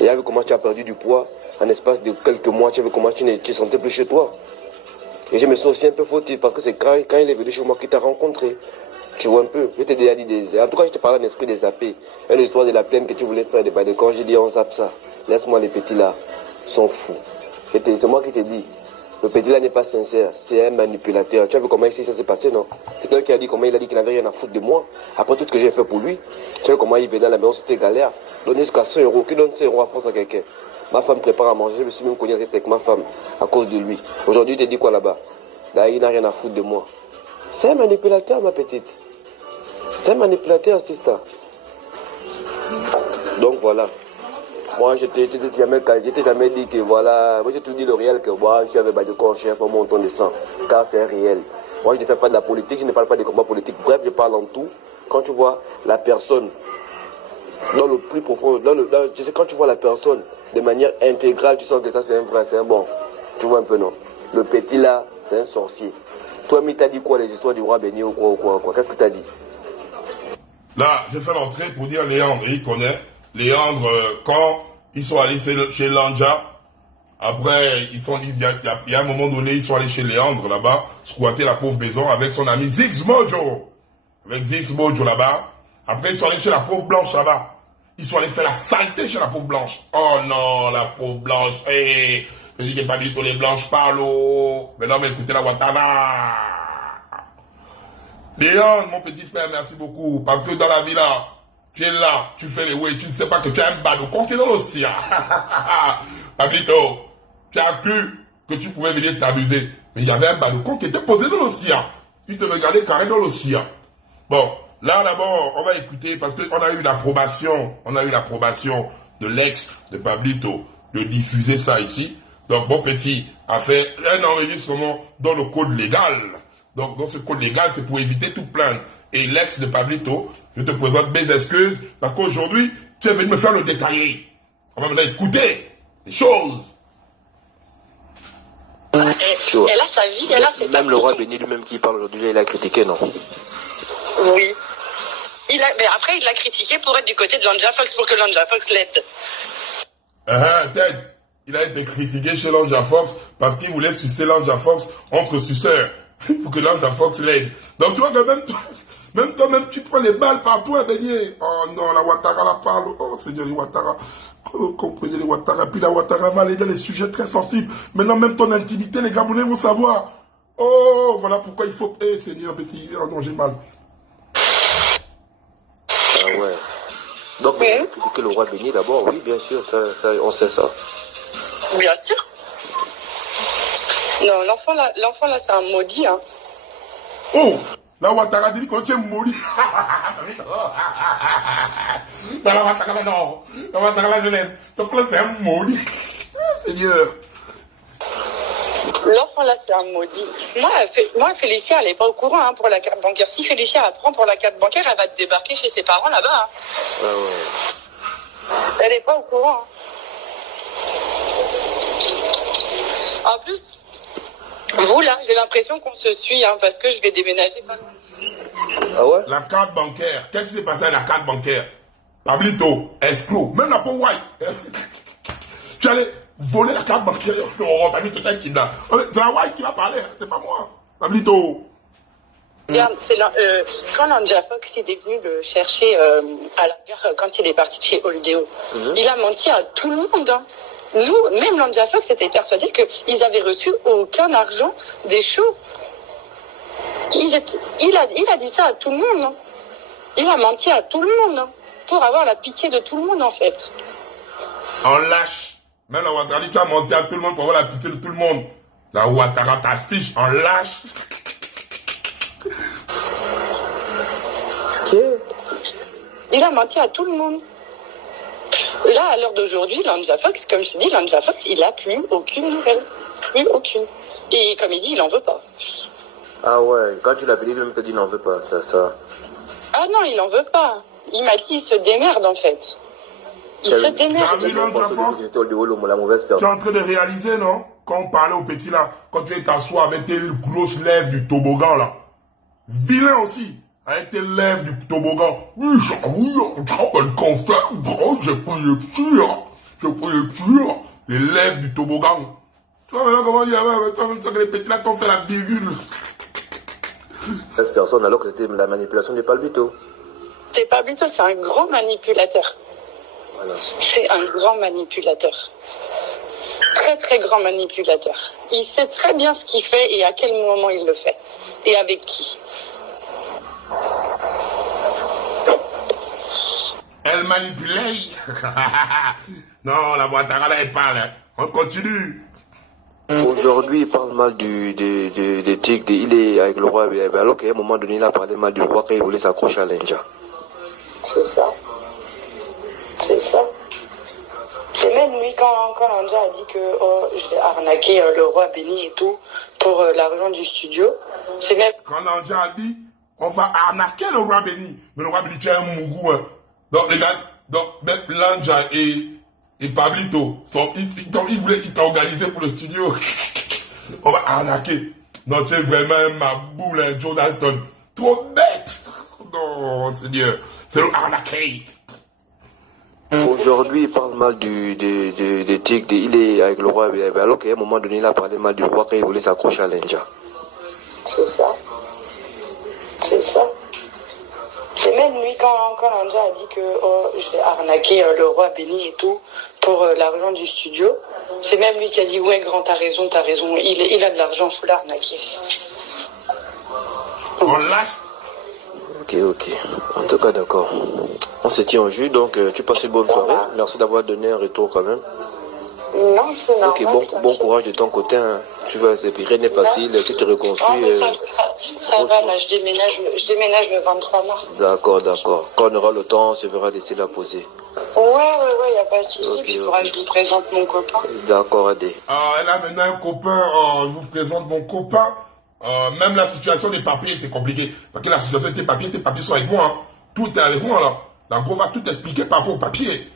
et là, vu comment tu as perdu du poids, en espace de quelques mois, tu as vu comment tu ne te sentais plus chez toi. Et je me sens aussi un peu fautif parce que c'est quand il est venu chez moi qu'il t'a rencontré. Tu vois un peu. Je t'ai déjà dit en tout cas, je te parlais en esprit des zappés. Une histoire de la plaine que tu voulais faire des Badekon. J'ai dit on zappe ça. Laisse-moi les petits là. Ils sont fous. C'est moi qui t'ai dit. Le petit là n'est pas sincère, c'est un manipulateur. Tu as vu comment ici ça s'est passé, non? C'est toi qui a dit comment il a dit qu'il n'avait rien à foutre de moi. Après tout ce que j'ai fait pour lui, tu as vu comment il venait à la maison, c'était galère. Donner jusqu'à 100 euros, qui donne 100 euros à France à quelqu'un? Ma femme prépare à manger, je me suis même cogné avec ma femme à cause de lui. Aujourd'hui, il te dit quoi là-bas? Là, il n'a rien à foutre de moi. C'est un manipulateur, ma petite. C'est un manipulateur, sister. Donc voilà. Moi, je t'ai jamais dit que voilà. Moi, j'ai tout dit le réel que moi, je suis avec Badeko en chef pour mon ton de sang. Car c'est un réel. Moi, je ne fais pas de la politique, je ne parle pas des combats politiques. Bref, je parle en tout. Quand tu vois la personne dans le plus profond, tu sais, quand tu vois la personne de manière intégrale, tu sens que ça c'est un vrai, c'est un bon. Tu vois un peu, non? Le petit là, c'est un sorcier. Toi, mais t'as dit quoi, les histoires du roi béni ou quoi? Qu'est-ce que t'as dit? Là, je fais l'entrée pour dire Léandre, il connaît. Léandre, quand ils sont allés chez Lanja, après, il y a un moment donné, ils sont allés chez Léandre là-bas, squatter la pauvre maison avec son ami Zix Mojo. Avec Zix Mojo là-bas. Après, ils sont allés chez la pauvre blanche là-bas. Ils sont allés faire la saleté chez la pauvre blanche. Oh non, la pauvre blanche. Hé, je dis qu'il n'y a pas du tout les blanches parlent. Mais non, mais écoutez la Ouattara. Léon, mon petit frère, merci beaucoup. Parce que dans la vie là, tu es là, tu fais les way, tu ne sais pas que tu as un bado qui est dans l'océan. Pablito, tu as cru que tu pouvais venir t'amuser. Mais il y avait un bado qui était posé dans l'océan. Il te regardait carré dans l'océan. Bon, là d'abord, on va écouter parce qu'on a eu l'approbation, de l'ex de Pablito de diffuser ça ici. Donc, mon petit a fait un enregistrement dans le code légal. Donc, dans ce code légal, c'est pour éviter toute plainte. Et l'ex de Pablito, je te présente mes excuses parce qu'aujourd'hui, tu es venu me faire le détailler. On va maintenant écouter les choses. Elle a sa vie, elle a ses Même le roi béni lui-même qui parle aujourd'hui, il a critiqué, non? Oui. Mais après, il l'a critiqué pour être du côté de Lanja Fox, pour que Lanja Fox l'aide. Ted, il a été critiqué chez Lanja Fox parce qu'il voulait sucer Lanja Fox entre suceurs pour que Lanja Fox l'aide. Donc tu vois que même toi-même, tu prends les balles partout à baigner. Oh non, la Ouattara la parle. Oh Seigneur, les Ouattara. Oh, comprenez les Ouattara. Puis la Ouattara va aller dans les sujets très sensibles. Maintenant, même ton intimité, les Gabonais vont savoir. Oh, voilà pourquoi il faut... Eh, Seigneur, petit, oh non, j'ai mal. Ah ouais. Donc, que le roi béni d'abord, oui, bien sûr, ça, on sait ça. Bien sûr. Non, l'enfant là, c'est un maudit, hein. Oh, la Ouattara dit quand tu es maudit. La Ouattara, non. La Ouattara, je l'aime. Donc là, c'est un maudit. Seigneur. L'enfant là, c'est un maudit. Moi, Félicia, elle n'est pas au courant hein, pour la carte bancaire. Si Félicia apprend pour la carte bancaire, elle va te débarquer chez ses parents là-bas. Hein. Ah ouais. Elle n'est pas au courant. Hein. En plus, vous là, j'ai l'impression qu'on se suit hein, parce que je vais déménager. Ah ouais? La carte bancaire. Qu'est-ce qui s'est passé à la carte bancaire? Pablito, escroc. Même la pauvre white. Tu allais voler la carte bancaire. Oh, Pablito, c'est la white qui va parler. C'est pas moi. Pablito. Regarde, quand Lanja Fox est venu le chercher à la gare quand il est parti de chez Oldeo, il a menti à tout le monde. Hein. Nous, même Lanja Fox était persuadé qu'ils avaient reçu aucun argent des shows. Il a dit ça à tout le monde. Hein. Il a menti à tout le monde hein, pour avoir la pitié de tout le monde en fait. En lâche. Même la Ouattara, tu as menti à tout le monde pour avoir la pitié de tout le monde. La Ouattara t'affiche en lâche. Il a menti à tout le monde. Là, à l'heure d'aujourd'hui, Lanja Fox, comme je te dis, Lanja Fox, il n'a plus aucune nouvelle. Plus aucune. Et comme il dit, il n'en veut pas. Ah ouais, quand tu l'as appelé, lui-même te dit il n'en veut pas, ça. Ah non, il n'en veut pas. Il m'a dit il se démerde en fait. Il se démerde. Tu as vu Lanja Fox? La mauvaise personne. Tu es en train de réaliser, non? Quand on parlait au petit là, quand tu es t'asseoir avec tes grosses lèvres du toboggan là. Vilain aussi. Avec tes lèvres du toboggan. Oui, le confère, j'ai pris les lèvres du toboggan. Tu vois maintenant comment il y avait, les petits là t'ont fait la virgule. Cette personne, alors que c'était la manipulation de Pablito. C'est Pablito, c'est un grand manipulateur. Voilà. C'est un grand manipulateur. très très grand manipulateur. Il sait très bien ce qu'il fait et à quel moment il le fait. Et avec qui. Elle manipule. Non, la Ouattara là, elle parle. Hein. On continue. Aujourd'hui, il parle mal des tigres. Il est avec le roi, alors qu'à un moment donné, il a parlé mal du roi quand il voulait s'accrocher à l'India. C'est ça. C'est ça. C'est même lui, quand Lanja a dit que je vais arnaquer le roi béni et tout pour l'argent du studio, c'est même... Quand Lanja a dit, on va arnaquer le roi béni. Mais le roi béni, tu es un mougou. Hein. Donc, les gars, même Lanja et Pablito, ils t'ont organisé pour le studio. On va arnaquer. Non, tu es vraiment ma boule, hein, Joe Dalton. Trop bête. Non, Seigneur. C'est le arnaquer. Aujourd'hui, il parle mal des tigres. Il est avec le roi, alors qu'à un moment donné, il a parlé mal du roi quand il voulait s'accrocher à l'India. C'est ça. C'est ça. C'est même lui, quand Lanja a dit que je vais arnaquer le roi béni et tout pour l'argent du studio, c'est même lui qui a dit ouais, grand, t'as raison, il a de l'argent, faut l'arnaquer. On lâche. Ok. En tout cas, d'accord. On se tient en jus, donc tu passes une bonne soirée. Merci d'avoir donné un retour quand même. Non, c'est normal. Ok, bon courage de ton côté. Hein. Tu vas, rien n'est facile, tu te reconstruis. Ça va, là, je déménage le 23 mars. D'accord. Quand on aura le temps, on se verra laisser la poser. Ouais, y a pas de souci. Puis il faudra que je vous présente mon copain. D'accord, Adé. Elle a maintenant un copain, je vous présente mon copain. Même la situation des papiers, c'est compliqué. Parce que la situation des papiers sont avec moi. Hein. Tout est avec moi, là. La go va tout expliquer par rapport aux papiers.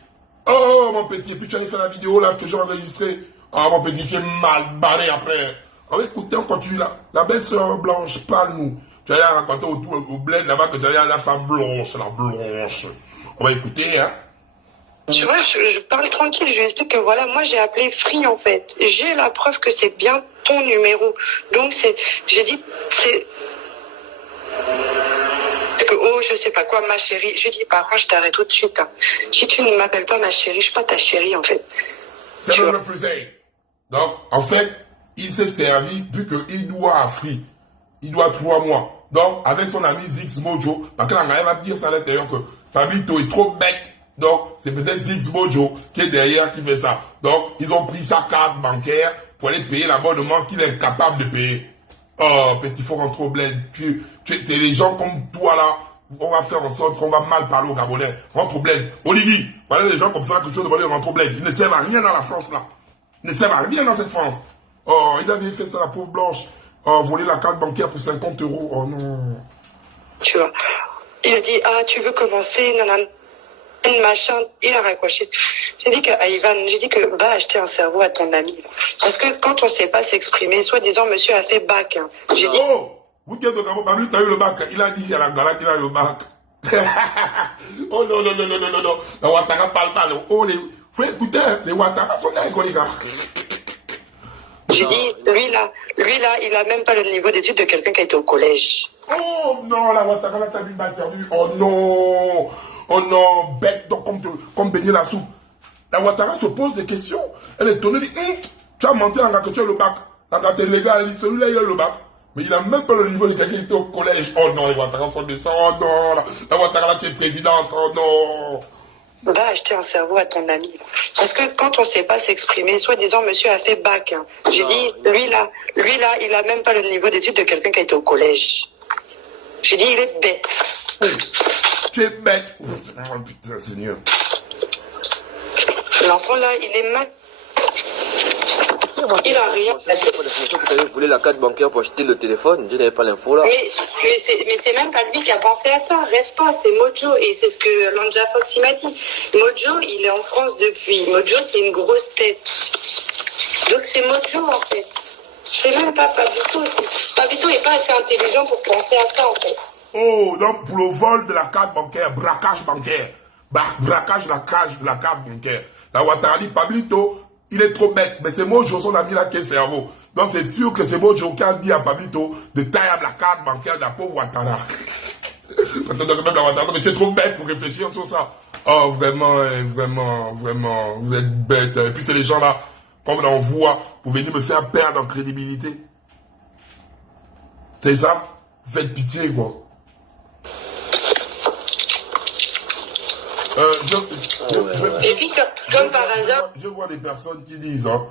Oh, mon petit, et puis tu allais faire la vidéo, là, que j'ai enregistrée. Oh, mon petit, tu es mal barré après. Oh, écoutez, on continue, là. La belle sœur blanche, parle-nous. Tu allais raconter au bled, là-bas, que tu allais à la femme blanche, la blanche. On va écouter, hein. Tu vois, je parle tranquille, je lui explique que voilà, moi j'ai appelé Free en fait. J'ai la preuve que c'est bien ton numéro. Donc j'ai dit, c'est... Que, oh, je sais pas quoi, ma chérie. Je dis, par contre, je t'arrête tout de suite. Hein. Si tu ne m'appelles pas ma chérie, je suis pas ta chérie en fait. C'est le refusé. Donc, en fait, il s'est servi, vu qu'il doit à Free. Il doit 3 mois. Donc, avec son ami Zix Mojo, parce que la va dire ça à l'intérieur que Pablito est trop bête. Donc, c'est peut-être Zix Mojo qui est derrière qui fait ça. Donc, ils ont pris sa carte bancaire pour aller payer l'abonnement qu'il est incapable de payer. Oh, petit faux rentre au bled. C'est les gens comme toi là. On va faire en sorte qu'on va mal parler aux Gabonais. Rentre au bled. Olivier, voilà les gens comme ça que tu veux rentre au bled. Ils ne servent à rien dans la France là. Ils ne servent à rien dans cette France. Oh, il avait fait ça la pauvre blanche. Oh, voler la carte bancaire pour 50 €. Oh non. Tu vois. Il a dit, ah, tu veux commencer, nanana. Machin, il a raccroché. J'ai dit à Ivan, va acheter un cerveau à ton ami. Parce que quand on ne sait pas s'exprimer, soi-disant, monsieur a fait bac. Hein. J'ai dit... Oh, vous dites que Pablo, tu as eu le bac. Il a dit à la gala qu'il a eu le bac. Oh non. La Ouattara parle pas. Oh, faut écouter, les Ouattara sont là, les gars. J'ai dit, lui là, il a même pas le niveau d'études de quelqu'un qui a été au collège. Oh non, la Ouattara, là, t'as vu mal perdu. Oh non, bête, donc comme baigner la soupe. La Ouattara se pose des questions. Elle est étonnée, dit, tu as menti que tu as le bac. La carte est légale, elle dit, celui-là, il a le bac. Mais il n'a même pas le niveau de quelqu'un qui était au collège. Oh non, les Ouattara sont méchants. Oh non, la Ouattara, là, qui est présidente. Oh non. Va acheter un cerveau à ton ami. Parce que quand on ne sait pas s'exprimer, soi-disant, monsieur a fait bac. Hein. J'ai dit, lui là, il a même pas le niveau d'études de quelqu'un qui a été au collège. J'ai dit, il est bête. Tu es bête. Oh putain, Seigneur. L'enfant là, il est mal. Il a rien. Vous voulez la carte bancaire pour acheter le téléphone? Je n'avais pas l'info là. Mais c'est même pas lui qui a pensé à ça. Rêve pas, c'est Mojo. Et c'est ce que Lanja Fox m'a dit. Mojo, il est en France depuis. Mojo, c'est une grosse tête. Donc c'est Mojo en fait. C'est même pas Pablito. Pablito n'est pas assez intelligent pour penser à ça en fait. Oh, donc pour le vol de la carte bancaire, braquage bancaire. Braquage de la carte bancaire. La Ouattara dit, Pablito, il est trop bête. Mais c'est Mojo, son ami là, qui est cerveau. Donc c'est sûr que c'est Mojo qui a dit à Pablito de tailler la carte bancaire de la pauvre Ouattara. Mais tu es trop bête pour réfléchir sur ça. Oh, vraiment, vous êtes bête. Et puis c'est les gens là. quand on envoie pour venir me faire perdre en crédibilité. C'est ça? Vous faites pitié, quoi. Et puis, comme par hasard... Je vois des personnes qui disent, hein,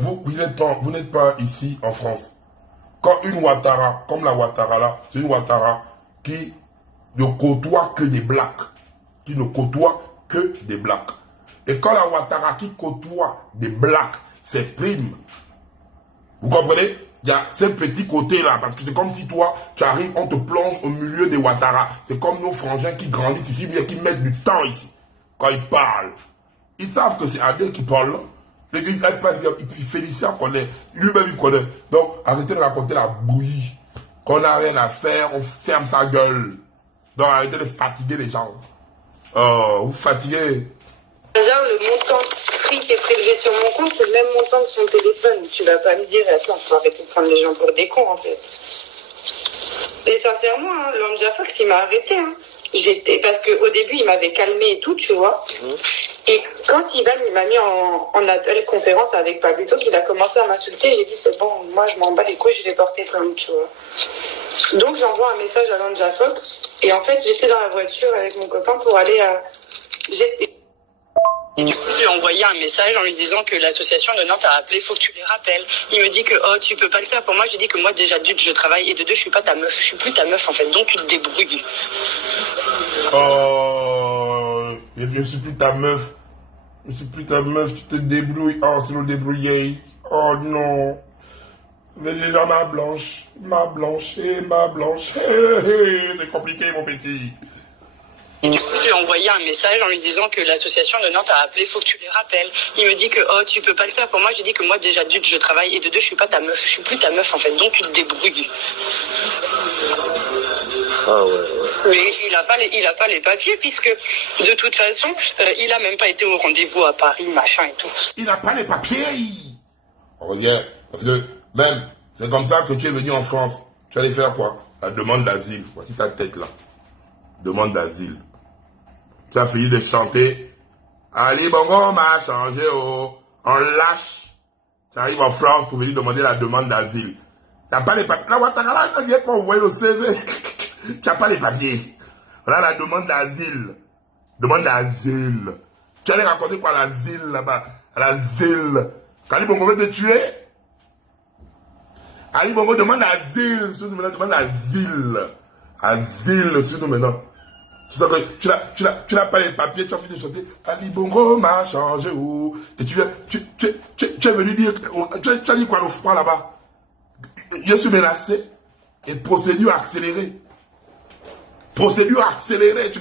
vous n'êtes pas ici en France. Quand une Ouattara, comme la Ouattara là, c'est une Ouattara qui ne côtoie que des blacks. Qui ne côtoie que des blacks. Et quand la Ouattara qui côtoie des blacks s'exprime, vous comprenez? Il y a ce petit côté là, parce que c'est comme si toi, tu arrives, on te plonge au milieu des Ouattara. C'est comme nos frangins qui grandissent ici, qui mettent du temps ici. Quand ils parlent, ils savent que c'est Adé qui parle là. Les gars, Félicien connaît, lui-même il connaît. Donc, arrêtez de raconter la bouillie. Quand on n'a rien à faire, on ferme sa gueule. Donc, arrêtez de fatiguer les gens. Vous fatiguez. Le montant prix qui est prélevé sur mon compte, c'est le même montant que son téléphone. Tu vas pas me dire, attends, faut arrêter de prendre les gens pour des cons, en fait. Et sincèrement, hein, Lambda Fox, il m'a arrêté. Hein. Parce qu'au début, il m'avait calmé et tout, tu vois. Et quand Ivan, il m'a mis en appel conférence avec Pablito, qu'il a commencé à m'insulter, j'ai dit, c'est bon, moi, je m'en bats les couilles, je vais porter plainte, tu vois. Donc, j'envoie un message à Lambda Fox. Et en fait, j'étais dans la voiture avec mon copain pour aller à... Et du coup, je lui ai envoyé un message en lui disant que l'association de Nantes a appelé, faut que tu les rappelles. Il me dit que, oh, tu peux pas le faire. Pour moi, j'ai dit que moi, déjà, d'une, je travaille, et de deux, je suis pas ta meuf. Je suis plus ta meuf, en fait. Donc, tu te débrouilles. Oh, je suis plus ta meuf. Je suis plus ta meuf, tu te débrouilles. Oh, c'est nous débrouiller. Oh, non. Mais les gens, ma blanche, et ma blanche. C'est compliqué, mon petit. Et du coup, je lui ai envoyé un message en lui disant que l'association de Nantes a appelé, faut que tu les rappelles. Il me dit que, oh, tu peux pas le faire. Pour moi, j'ai dit que moi, déjà, d'une, je travaille, et de deux, je suis pas ta meuf. Je suis plus ta meuf, en fait. Donc, tu te débrouilles. Ah ouais. Mais il a pas les papiers, puisque, de toute façon, il a même pas été au rendez-vous à Paris, machin et tout. Il n'a pas les papiers. Regarde, parce que, même, c'est comme ça que tu es venu en France. Tu allais faire quoi? La demande d'asile. Voici ta tête, là. Demande d'asile. Tu as fini de chanter. Ali Bongo m'a changé, oh. On lâche. Tu arrives en France pour venir demander la demande d'asile. Tu n'as pas les papiers. Là, Ouattara, tu viens m'envoyer le CV. Tu n'as pas les papiers. Voilà la demande d'asile. Demande d'asile. Tu allais raconter quoi l'asile là-bas? L'asile. Ali Bongo veut te tuer? Ali Bongo demande l'asile. Demande l'asile. Asile sur nous maintenant. Tu n'as pas les papiers, tu as fini de chanter. Ali Bongo m'a changé. Oh. Et tu es venu dire. Tu as dit quoi le froid là-bas? Je suis menacé. Et procédure accélérée. Procédure accélérée. Tu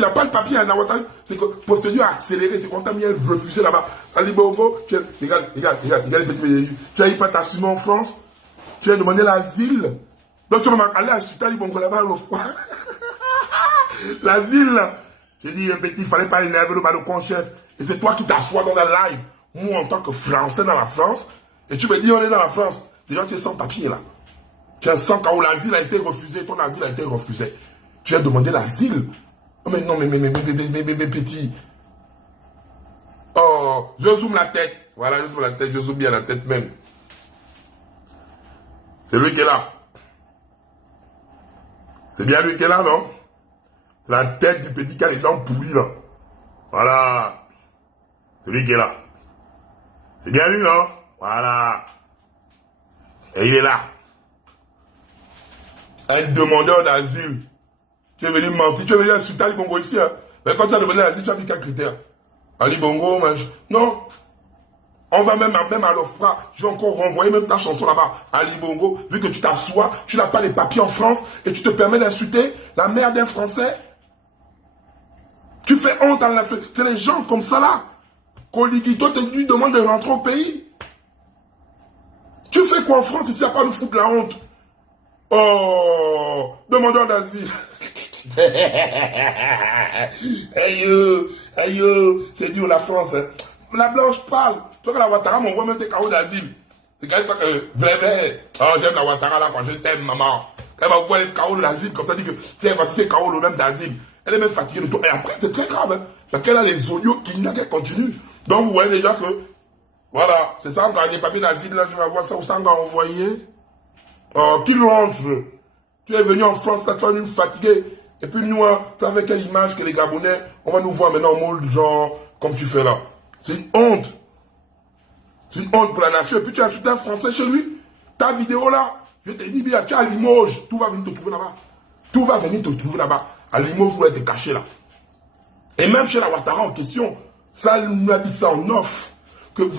n'as pas le papier à Nawata. C'est que procédure accélérée. C'est qu'on t'a mis un refusé là-bas. Ali Bongo, regarde les petits. Tu as eu pas t'assumer en France. Tu as demandé l'asile. Donc tu vas aller insulter Ali Bongo là-bas le froid. L'asile. J'ai dit, petit, il ne fallait pas énerver le balcon chef. Et c'est toi qui t'assois dans la live. Moi, en tant que Français dans la France. Et tu me dis, on est dans la France. Déjà, tu es sans papier là. Tu es sans quand l'asile a été refusé. Ton asile a été refusé. Tu as demandé l'asile. Oh, mais non, mais petit. Oh, je zoome la tête. Voilà, je zoome la tête. Je zoome bien la tête même. C'est lui qui est là. C'est bien lui qui est là, non? La tête du petit qui a les dents pourries, là. Voilà. C'est lui qui est là. C'est bien lui, non? Voilà. Et il est là. Un demandeur d'asile. Tu es venu mentir. Tu es venu insulter Ali Bongo ici, hein. Mais quand tu as demandé l'asile, tu as mis quel critère? Ali Bongo, non. On va même à l'OFPRA, je vais encore renvoyer même ta chanson là-bas. Ali Bongo, vu que tu t'assois, tu n'as pas les papiers en France et tu te permets d'insulter la mère d'un Français. Tu fais honte à la... C'est les gens comme ça là. Coliguito te lui demande de rentrer au pays. Tu fais quoi en France ici, à part nous foutre la honte? Oh, demandeur d'asile. Aïe, c'est dur la France. Hein. La blanche parle. Tu vois que la Ouattara m'envoie même tes carreaux d'asile. C'est quand même ça que, vrai. Oh, j'aime la Ouattara là quand je t'aime, maman. Elle va voir les carreaux de l'asile, comme ça, dit que si elle va faire carreaux le même d'asile, elle est même fatiguée de tout. Et après, c'est très grave. Hein. Parce qu'elle a les audios qui n'a qu'elle continue. Donc, vous voyez déjà que Voilà, c'est ça, on a papiers d'asile, là, je vais voir ça, où ça on a envoyé. Qui range? Tu es venu en France, là, tu es venu fatigué. Et puis nous, tu avec quelle image que les Gabonais, on va nous voir maintenant en mode genre, comme tu fais là. C'est une honte. C'est une honte pour la nation. Et puis tu as tout un Français chez lui. Ta vidéo là, je te dis bien, tu es à Limoges. Tout va venir te trouver là-bas. Tout va venir te trouver là-bas. À Limoges, vous êtes caché là. Et même chez la Ouattara en question, ça nous a dit ça en off.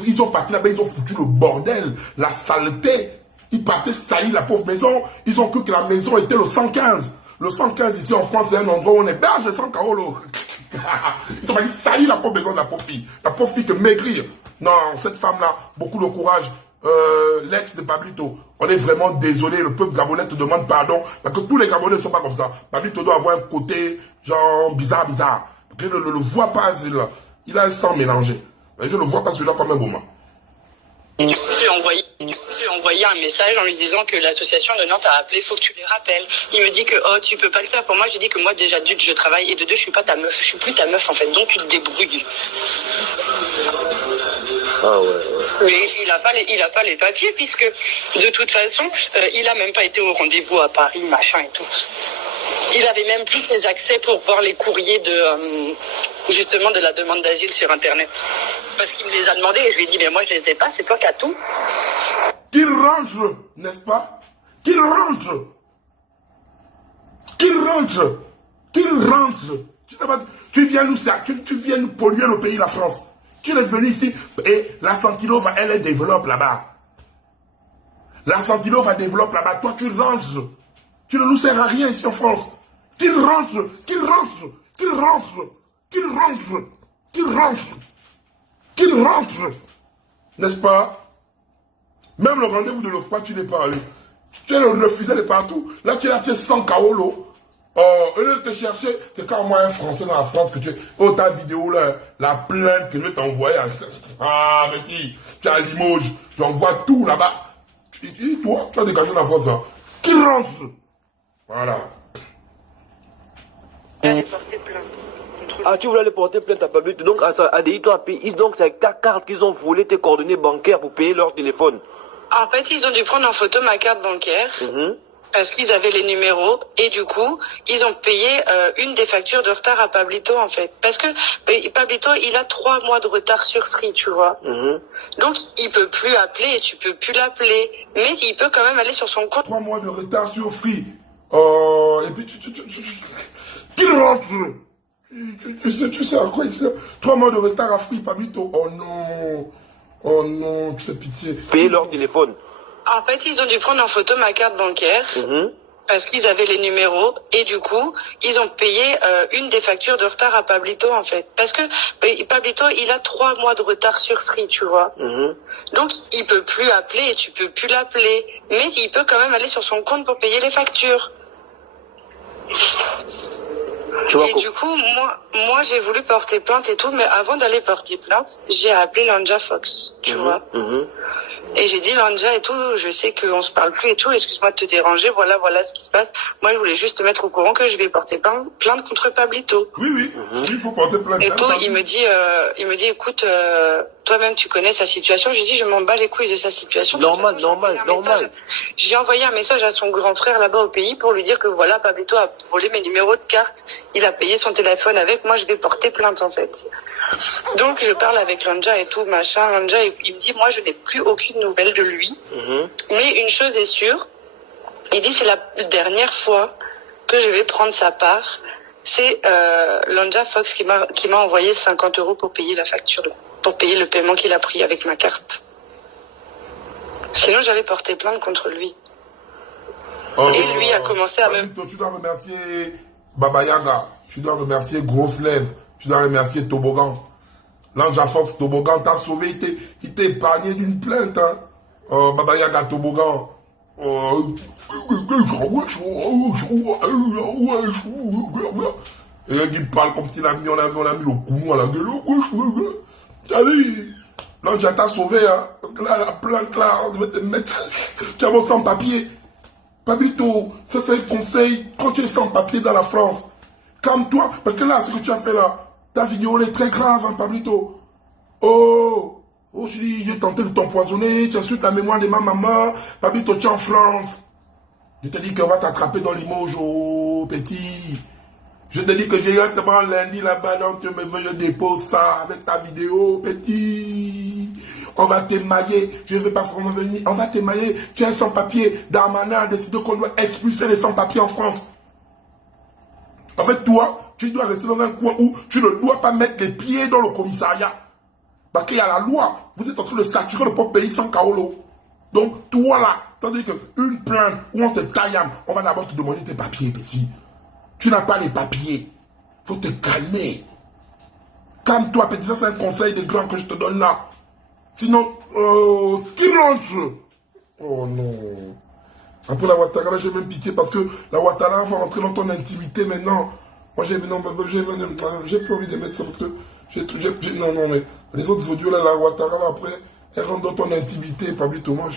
Ils ont parti là-bas, ils ont foutu le bordel, la saleté. Ils partaient salir la pauvre maison. Ils ont cru que la maison était le 115. Le 115 ici en France, c'est un endroit où on héberge le 100 Kaolo. Ils ont dit salir la pauvre maison de la pauvre fille. La pauvre fille que maigrir. Non, cette femme-là, beaucoup de courage. L'ex de Pablito, on est vraiment désolé. Le peuple gabonais te demande pardon. Parce que tous les Gabonais ne sont pas comme ça. Pablito doit avoir un côté genre bizarre. Je ne le vois pas, il a un sang mélangé. Je ne le vois pas celui-là comme un moment. Et du coup, je lui ai envoyé un message en lui disant que l'association de Nantes a appelé, faut que tu les rappelles. Il me dit que oh tu peux pas le faire pour moi. J'ai dit que moi déjà d'une je travaille et de deux je suis pas ta meuf, je suis plus ta meuf en fait, donc tu te débrouilles. Ah ouais. Mais il a pas les papiers puisque de toute façon il a même pas été au rendez-vous à Paris machin et tout. Il avait même plus ses accès pour voir les courriers de justement de la demande d'asile sur internet. Parce qu'il me les a demandés et je lui ai dit mais moi je les ai pas, c'est toi qui as tout. Qu'il rentre, n'est-ce pas? Qu'il rentre. Qu'il rentre. Qu'il rentre. Tu viens nous polluer le pays, la France. Tu es venu ici et la Santilova, elle développe là-bas. La Santilova développe là-bas. Toi, tu rentres. Tu ne nous sers à rien ici en France. Qu'il rentre. Qu'il rentre. Qu'il rentre. Qu'il rentre. Qu'il rentre. Qu'il rentre. N'est-ce pas? Même le rendez-vous de l'OFPA, tu n'es pas allé. Tu es le refusé de partout. Là, tu es là, tu es sans Kaolo. Eux de te chercher, c'est quand moi un Français dans la France que tu es. Oh, ta vidéo là, la plainte que je vais t'envoyer. Ah, mais si, tu es à Limoges, j'envoie tout là-bas. Toi, tu as dégagé la France. Hein. Qui rentre? Voilà. Ah, tu voulais aller porter plainte à Pablito. Donc, ADI, toi, donc c'est avec ta carte qu'ils ont volé tes coordonnées bancaires pour payer leur téléphone. En fait, ils ont dû prendre en photo ma carte bancaire. Parce qu'ils avaient les numéros et du coup, ils ont payé une des factures de retard à Pablito en fait. Parce que Pablito, il a 3 mois de retard sur Free, tu vois. Donc, il peut plus appeler et tu peux plus l'appeler. Mais il peut quand même aller sur son compte. 3 mois de retard sur Free. Et puis, qu'il rentre. Tu sais à quoi il sert? 3 mois de retard à Free, Pablito. Oh non. Oh non, tu fais pitié. Payer leur téléphone. En fait, ils ont dû prendre en photo ma carte bancaire parce qu'ils avaient les numéros et du coup, ils ont payé une des factures de retard à Pablito en fait. Parce que Pablito, il a 3 mois de retard sur Free, tu vois. Donc, il peut plus appeler et tu peux plus l'appeler. Mais il peut quand même aller sur son compte pour payer les factures. Et du coup, moi j'ai voulu porter plainte et tout, mais avant d'aller porter plainte, j'ai appelé Lanja Fox, tu vois. Et j'ai dit, Lanja et tout, je sais qu'on se parle plus et tout, excuse-moi de te déranger, voilà ce qui se passe. Moi, je voulais juste te mettre au courant que je vais porter plainte contre Pablito. Oui, il faut porter plainte. Et tout, il me dit, écoute, toi-même tu connais sa situation. J'ai dit, je m'en bats les couilles de sa situation. Normal. J'ai envoyé un message à son grand frère là-bas au pays pour lui dire que voilà, Pablito a volé mes numéros de carte. Il a payé son téléphone avec. Moi, je vais porter plainte en fait. Donc, je parle avec Lanja et tout, machin. Lanja, il me dit, moi, je n'ai plus aucune nouvelle de lui. Mais une chose est sûre, il dit, c'est la dernière fois que je vais prendre sa part. C'est Lanja Fox qui m'a envoyé 50 € pour payer la facture, pour payer le paiement qu'il a pris avec ma carte. Sinon, j'allais porter plainte contre lui. Et lui a commencé à me... Tu dois remercier Baba Yaga, tu dois remercier Grosse Lèvre, tu dois remercier Toboggan. Lanja Fox, Toboggan t'a sauvé, il t'a épargné d'une plainte. Hein. Baba Yaga, Toboggan. Et il parle comme s'il a mis, on a mis le counou à la gueule. T'as vu? Lanja t'a sauvé. Hein. Là, la plainte, là, on devait te mettre. Tu as sans papier. Pablito, ça c'est un conseil, quand tu es sans papier dans la France, calme-toi, parce que là, ce que tu as fait là, ta vidéo elle est très grave, hein, Pablito. Oh, Oh, je dis, j'ai tenté de t'empoisonner, tu insultes la mémoire de ma maman, Papito, tu es en France. Je te dis qu'on va t'attraper dans Limoges, oh, petit. Je te dis que j'ai directement lundi là-bas, donc je dépose ça avec ta vidéo, petit. On va t'émailler, je ne vais pas vraiment venir, on va t'émailler. Tu es un sans-papier, Darmanin a décidé qu'on doit expulser les sans-papiers en France. En fait, toi, tu dois rester dans un coin où tu ne dois pas mettre les pieds dans le commissariat. Parce qu'il y a la loi, vous êtes en train de saturer le propre pays sans Kaolo. Donc, toi là, tandis qu'une plainte où on te taille, on va d'abord te demander tes papiers, petit. Tu n'as pas les papiers. Faut te calmer. Calme-toi, petit. Ça, c'est un conseil de grand que je te donne là. Sinon, qui rentre? Oh non. Après la Ouattara, j'ai même pitié parce que la Ouattara va rentrer dans ton intimité maintenant. Moi, j'ai pas envie de mettre ça parce que non, mais les autres audios là, la Ouattara, là, après, elle rentre dans ton intimité, Papito. Moi,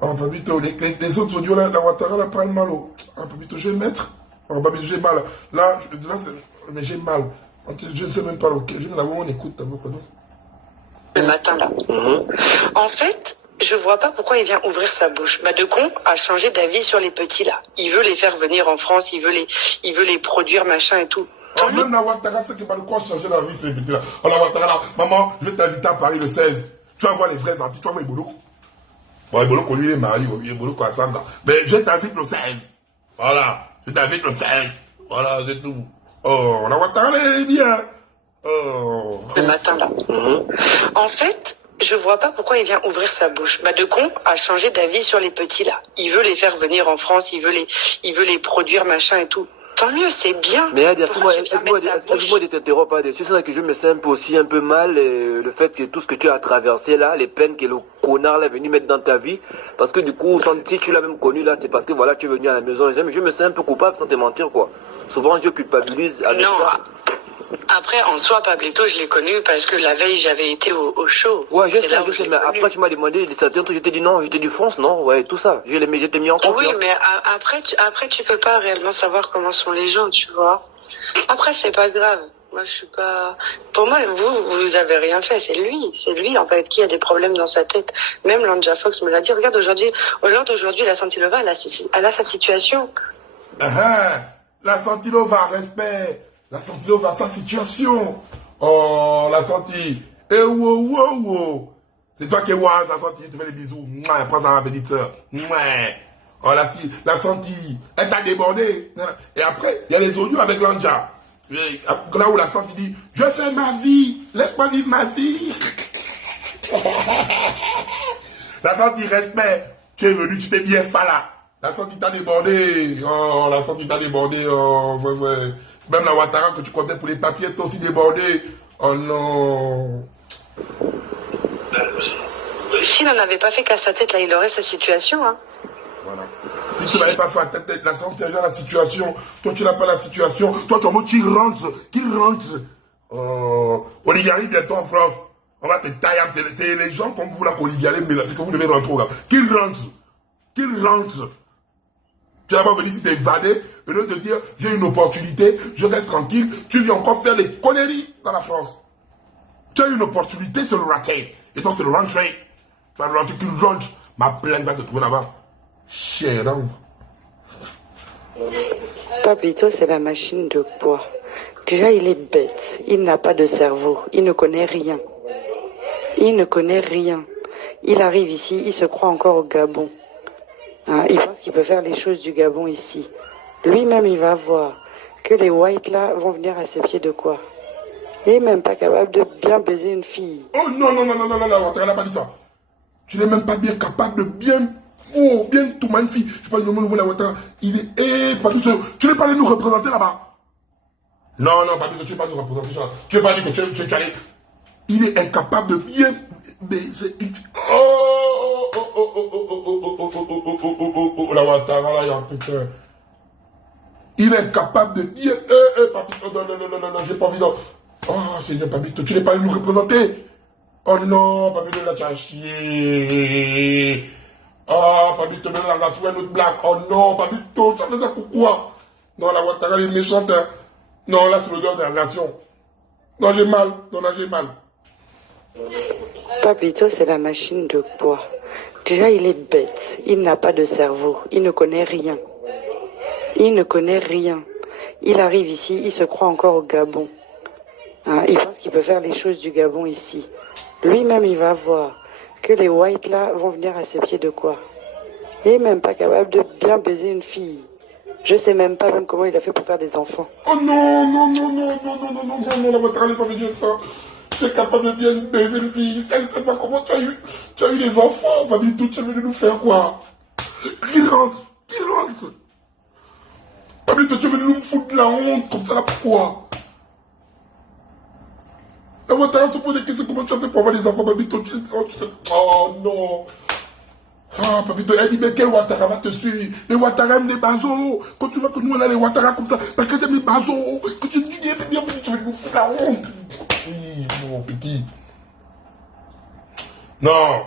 Papito, les autres audios là, la Ouattara, là, parle mal. Papito, je vais mettre. Papito, j'ai mal. Là, mais j'ai mal. Je ne sais même pas lequel. Je vais on écoute d'abord. Le matin là. En fait, je vois pas pourquoi il vient ouvrir sa bouche. Macron a changé d'avis sur les petits là. Il veut les faire venir en France, il veut les produire, machin et tout. Même la Ouattara, c'est que Macron a changé d'avis sur les petits là. La Ouattara là, maman, je vais t'inviter à Paris le 16. Tu vas voir les vrais artistes, tu vas voir Ibolo. Bon, Ibolo, qu'on lui est marié, Ibolo, qu'on assemble là. Mais je t'invite le 16. Voilà, je t'invite le 16. Voilà, c'est tout. Oh, la Ouattara, elle est bien. Oh. Le matin là. En fait, je vois pas pourquoi il vient ouvrir sa bouche. Macron a changé d'avis sur les petits là. Il veut les faire venir en France, il veut les produire, machin et tout. Tant mieux, c'est bien. Mais excuse-moi de t'interrompre là-dessus. C'est ça que je me sens aussi un peu mal, le fait que tout ce que tu as traversé là, les peines que le connard là est venu mettre dans ta vie, parce que du coup, si tu l'as même connu là, c'est parce que voilà, tu es venu à la maison. Je me sens un peu coupable sans te mentir quoi. Souvent, je culpabilise avec ça. Après, en soi, Pablito, je l'ai connu parce que la veille, j'avais été au show. Ouais, je sais, mais après, tu m'as demandé certains trucs, je t'ai dit non, je t'ai dit France, non, ouais, tout ça. Je t'ai mis en confiance. Oui, mais après, tu peux pas réellement savoir comment sont les gens, tu vois. Après, c'est pas grave. Moi, je suis pas... Pour moi, vous avez rien fait. C'est lui, en fait, qui a des problèmes dans sa tête. Même Lanja Fox me l'a dit. Regarde, aujourd'hui, la Santilova, elle a sa situation. La Santilova, respect. La Santilova, sa situation. Oh, la Santi. Eh, wow. C'est toi qui es wise, la Santi. Tu fais des bisous. Mouah, prends ta petite soeur. Oh, la Santi. Elle t'a débordé. Et après, il y a les audios avec Lanja. Là où la Santi dit, je fais ma vie. Laisse-moi vivre ma vie. La Santi, respect. Tu es venu, tu t'es bien fait là. La Santi t'a débordé. Oh, la Santi t'a débordé. Oh, ouais. Même la Ouattara que tu comptais pour les papiers, t'as aussi débordé. Oh non. S'il n'en avait pas fait qu'à sa tête, là, il aurait sa situation. Hein. Voilà. Si tu n'avais pas fait à ta tête, la Santi a la situation. Toi, tu n'as pas la situation. Toi, tu es en mode qui rentre. Oh. Oligarchie bientôt en France. On va te tailler. C'est les gens comme vous là qu'on Oligarchie, mais là, c'est que vous devez rentrer au gars. Qui rentre. Tu vas pas venir ici t'évader, et de te dire, j'ai une opportunité, je reste tranquille, tu viens encore faire des conneries dans la France. Tu as une opportunité, c'est le rater. Et toi, c'est le rentrer. Tu vas rentrer, tu rentres. Ma plainte va te trouver là-bas. Cher homme. Papito, c'est la machine de poids. Déjà, il est bête. Il n'a pas de cerveau. Il ne connaît rien. Il arrive ici, il se croit encore au Gabon. Il pense qu'il peut faire les choses du Gabon ici. Lui-même, il va voir que les whites là vont venir à ses pieds de quoi. Il n'est même pas capable de bien baiser une fille. Oh non, elle n'a pas dit ça. Tu n'es même pas bien capable de bien tourner une fille. Je sais pas le mot la Ouattara. Il est... tu n'es pas allé nous représenter là-bas. Non, Papito, tu n'es pas nous représenter ça. Tu n'es pas dit que tu es allé... Il est incapable de bien baiser une fille. La Ouattara là, il y a un putain. Il est incapable de dire Papito, non, j'ai pas envie de... Oh, Seigneur Papito, tu n'es pas allé nous représenter. Oh non, Papito, là, tu as chié. Oh, Papito, là, on a trouvé notre blague. Oh non, Papito, ça fait ça pourquoi? Non, la Ouattara, elle est méchante. Hein. Non, là, c'est le gars de la nation. Non, j'ai mal. Papito, c'est la machine de poids. Déjà, il est bête. Il n'a pas de cerveau. Il ne connaît rien. Il ne connaît rien. Il arrive ici, il se croit encore au Gabon. Hein, il pense qu'il peut faire les choses du Gabon ici. Lui-même, il va voir que les whites là vont venir à ses pieds de quoi. Il n'est même pas capable de bien baiser une fille. Je sais même pas même comment il a fait pour faire des enfants. Oh non, non, non, non, non, non, non, non, non, non, la Ouattara n'est pas venue ça. Tu es capable de bien baiser une fille. Elle ne sait pas comment tu as eu des enfants. Babito, tu es venu nous faire quoi? Qui rentre? Babito, tu es venu nous foutre de la honte comme ça là, pourquoi? La Ouattara se pose des questions, comment tu as fait pour avoir des enfants, Babito? Oh non. Ah, Papito, elle dit, mais quel Ouattara va te suivre? Les Ouattara aiment les bazos. Quand tu vois que nous, on a les Ouattara comme ça, parce que j'aime les bazos. Quand tu dis, tu vas nous faire la honte. Oui, mon petit. Non.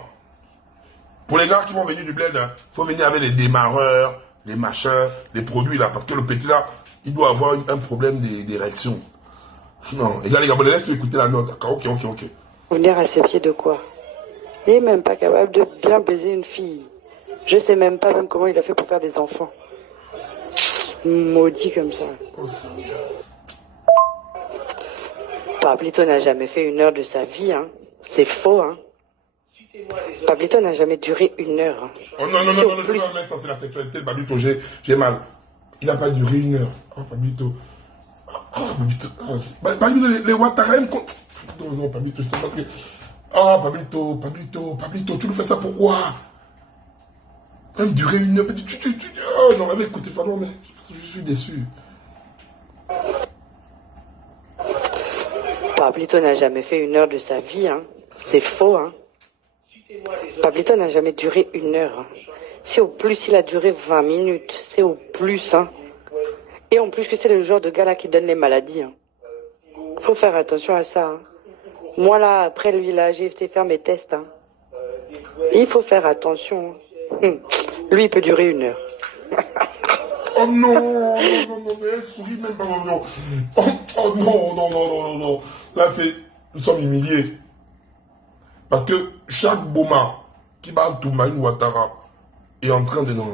Pour les gars qui vont venir du bled, il faut venir avec les démarreurs, les machins, les produits là, parce que le petit là, il doit avoir un problème d'érection. Non, et là, les gars, laisse-lui écouter la note. Ok. Venir à ses pieds de quoi? Il n'est même pas capable de bien baiser une fille. Je sais même pas même comment il a fait pour faire des enfants. Maudit comme ça. Oh, Seigneur. Pablito n'a jamais fait 1 heure de sa vie, hein. C'est faux, hein. Pablito n'a jamais duré 1 heure. Hein. Oh non, je ne peux pas mettre ça, c'est la sexualité de Pablito, j'ai mal. Il n'a pas duré 1 heure. Oh, Pablito. Pablito. Pablito, les Ouattara aiment... Non, Pablito, je sais pas que... Ah, Pablito, tu nous fais ça pourquoi? Même durer 1 heure, oh, non, mais écoutez, pardon, mais je suis déçu. Pablito n'a jamais fait 1 heure de sa vie, hein. C'est faux, hein. Pablito n'a jamais duré 1 heure. Hein. C'est au plus, il a duré 20 minutes. C'est au plus, hein. Et en plus que c'est le genre de gars là qui donne les maladies, hein. Faut faire attention à ça, hein. Moi là, après lui là, j'ai été faire mes tests, hein. Il faut faire attention. Hein. Lui, il peut durer 1 heure. Oh non, mais elle sourit même pas, non. Oh non. Là, nous sommes humiliés. Parce que chaque Boma qui bat Toumaïn Ouattara est en train de... Non.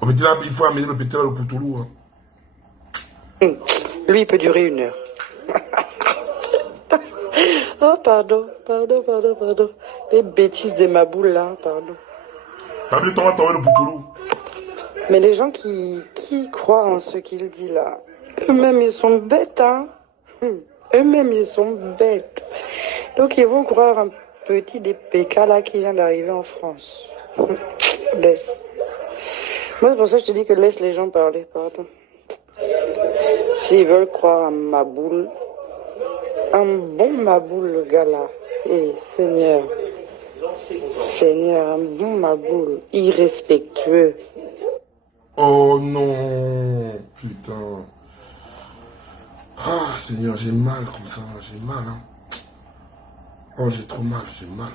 Au petit là, il faut amener le petit là, le Poutoulou. Hein. Lui, il peut durer 1 heure. Oh, pardon. Les bêtises de ma boule là, pardon. Pablo, on va t'envoyer le Poutoulou. Mais les gens qui croient en ce qu'il dit là, eux-mêmes ils sont bêtes, hein. Eux-mêmes ils sont bêtes. Donc ils vont croire un petit DPK là qui vient d'arriver en France. Laisse. Moi c'est pour ça que je te dis que laisse les gens parler, pardon. S'ils veulent croire à ma boule, un bon Maboule le gars là. Eh Seigneur, un bon Maboule, irrespectueux. Oh non, putain. Ah Seigneur, j'ai mal comme ça, j'ai mal. Hein. Oh, j'ai trop mal, j'ai mal.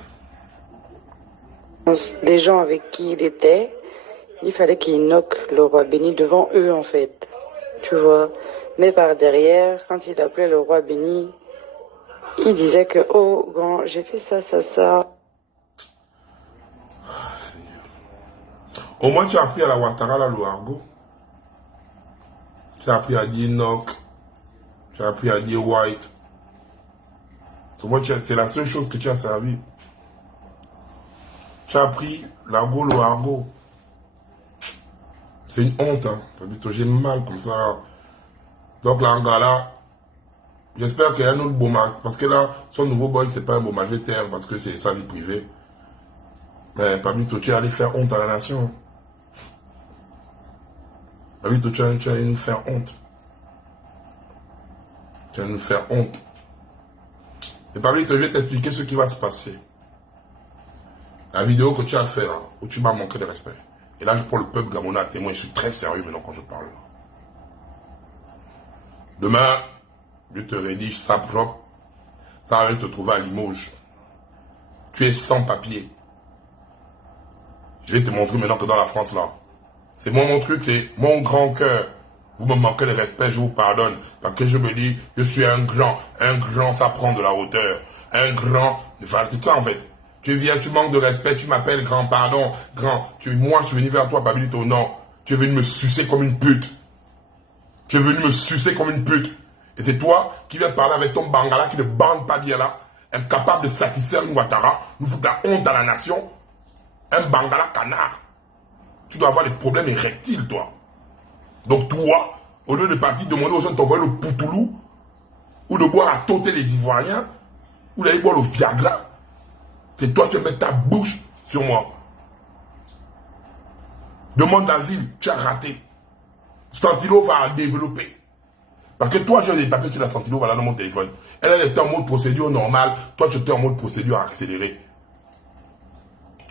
Des gens avec qui il était, il fallait qu'il knock le roi béni devant eux en fait. Tu vois. Mais par derrière, quand il appelait le roi béni, il disait que, oh, grand, j'ai fait ça. Ah, Seigneur. Au moins, tu as appris à la Ouattara, là, le argot. Tu as appris à dire knock. Tu as appris à dire white. Au moins, c'est la seule chose que tu as servi. Tu as appris l'argot, le argot. C'est une honte, hein. J'ai mal comme ça. Donc, là, là, j'espère qu'il y a un autre bommage. Parce que là, son nouveau boy, c'est pas un bommage terre, parce que c'est sa vie privée. Mais Pablito, tu es allé faire honte à la nation. Pablito, tu es allé nous faire honte. Tu vas nous faire honte. Et Pablito, je vais t'expliquer ce qui va se passer. La vidéo que tu as fait, là, où tu m'as manqué de respect. Et là, je prends le peuple gabonais à témoin. Je suis très sérieux maintenant quand je parle. Demain, je te rédige ça propre. Ça va te trouver à Limoges. Tu es sans papier. Je vais te montrer maintenant que dans la France, là, c'est moi mon truc, c'est mon grand cœur. Vous me manquez de respect, je vous pardonne. Parce que je me dis, je suis un grand, ça prend de la hauteur. Un grand, enfin, c'est ça en fait. Tu viens, tu manques de respect, tu m'appelles grand, pardon, grand. Moi, je suis venu vers toi, Babylito, non. Tu es venu me sucer comme une pute. Tu es venu me sucer comme une pute. Et c'est toi qui viens parler avec ton bangala qui ne bande pas bien là, incapable de satisfaire une Ouattara, nous fout de la honte à la nation. Un bangala canard. Tu dois avoir des problèmes érectiles, toi. Donc toi, au lieu de partir demander aux gens de t'envoyer le poutoulou, ou de boire à tôter les Ivoiriens, ou d'aller boire le Viagra, c'est toi qui mets ta bouche sur moi. Demande d'asile, tu as raté. Santilo va développer. Parce que toi, j'ai des papiers sur la Santilo, voilà dans mon téléphone. Elle était en mode procédure normale, toi tu étais en mode procédure accélérée.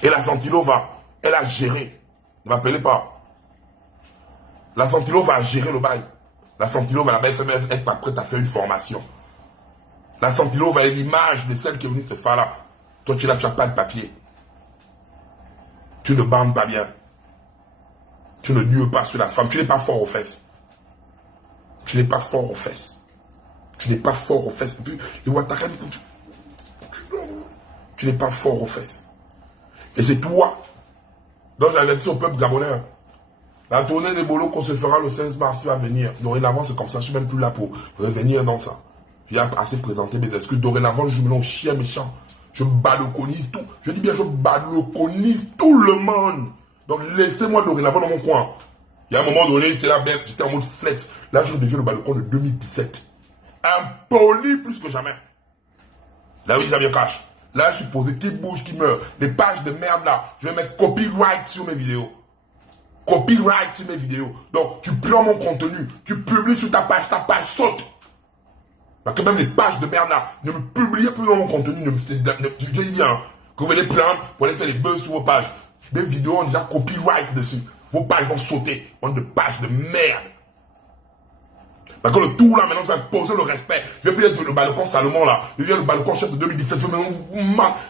Et la Santilo elle a géré. Ne m'appelez pas. La Santilo va gérer le bail. La Santilo va la être pas prête à faire une formation. La Santilo va être l'image de celle qui est venue se faire là. Toi, tu n'as pas de papier. Tu ne bandes pas bien. Tu ne nues pas sur la femme. Tu n'es pas fort aux fesses. Tu n'es pas fort aux fesses. Tu n'es pas fort aux fesses. Et puis, les Ouattara, tu n'es pas fort aux fesses. Et c'est toi. Donc, j'avais dit au peuple gabonais. La tournée des bolos qu'on se fera le 16 mars qui va venir. Dorénavant, c'est comme ça. Je ne suis même plus là pour revenir dans ça. J'ai assez présenté mes excuses. Dorénavant, je me lance chien méchant. Je baloconise tout. Je dis bien, je baloconise tout le monde. Donc, laissez-moi dorénavant dans mon coin. Il y a un moment donné, j'étais là, j'étais en mode flex. Là, je deviens le balcon de 2017. Impoli plus que jamais. Là, oui, Xavier Cash. Là, je suis posé qui bouge, qui meurt. Les pages de merde là, je vais mettre copyright sur mes vidéos. Copyright sur mes vidéos. Donc, tu prends mon contenu, tu publies sur ta page saute. Parce que même les pages de merde là, ne me publiez plus dans mon contenu. Je dis bien, hein, que vous allez prendre pour aller faire des buzz sur vos pages. Mes vidéos ont déjà copyright dessus. Vos pages vont sauter. Bande de pages de merde. Parce que le tout là, maintenant, tu vas poser le respect. Je vais plus être le balcon Salomon là. Je viens le balcon chef de 2017.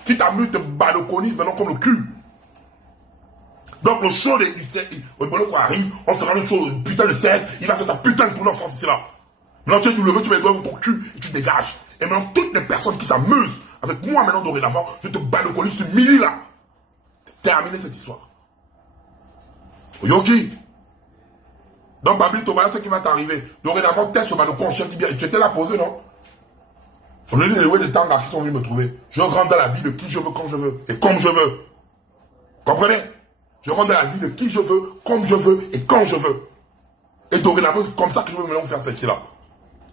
Tu t'amuses de balconiser maintenant comme le cul. Donc le show des balcons arrive, on sera le show putain de 16, il va faire sa putain de tournée en France ici là. Maintenant tu es douloureux, tu mets les doigts dans ton cul et tu dégages. Et maintenant toutes les personnes qui s'amusent avec moi maintenant dorénavant, je te balconise sur Mili là. Terminer cette histoire. Yogi. Donc Babylito, voilà ce qui va t'arriver. Dorénavant, teste le balcon, chien dit bien. Tu étais là posé, non? On a dit les temps qui sont venus me trouver. Je rentre dans la vie de qui je veux, quand je veux. Et comme je veux. Comprenez? Je rentre dans la vie de qui je veux, comme je veux et quand je veux. Et dorénavant, c'est comme ça que je veux maintenant faire ceci là.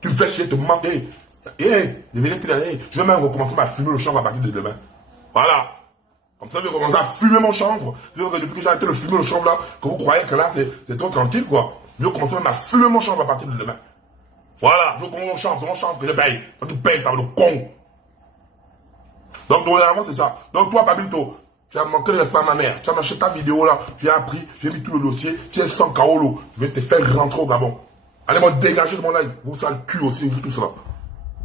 Tu me fais chier, te manquer. Je vais même recommencer à fumer le chanvre à partir de demain. Voilà. Comme ça, je vais commencer à fumer mon chanvre. Depuis que j'ai arrêté de fumer le chanvre là, que vous croyez que là, c'est trop tranquille quoi. Je vais commencer même à fumer mon chanvre à partir de demain. Voilà, je veux commencer c'est mon chanvre que je paye. Quand tu payes, ça va le con. Donc, dorénavant, c'est ça. Donc, toi, Babylito, tu as manqué de respect à ma mère. Tu as acheté ta vidéo là, j'ai appris, j'ai mis tout le dossier, tu es sans Kaolo. Je vais te faire rentrer au Gabon. Allez, moi, dégagez de mon œil. Vous, ça le cul aussi, vous, tout ça.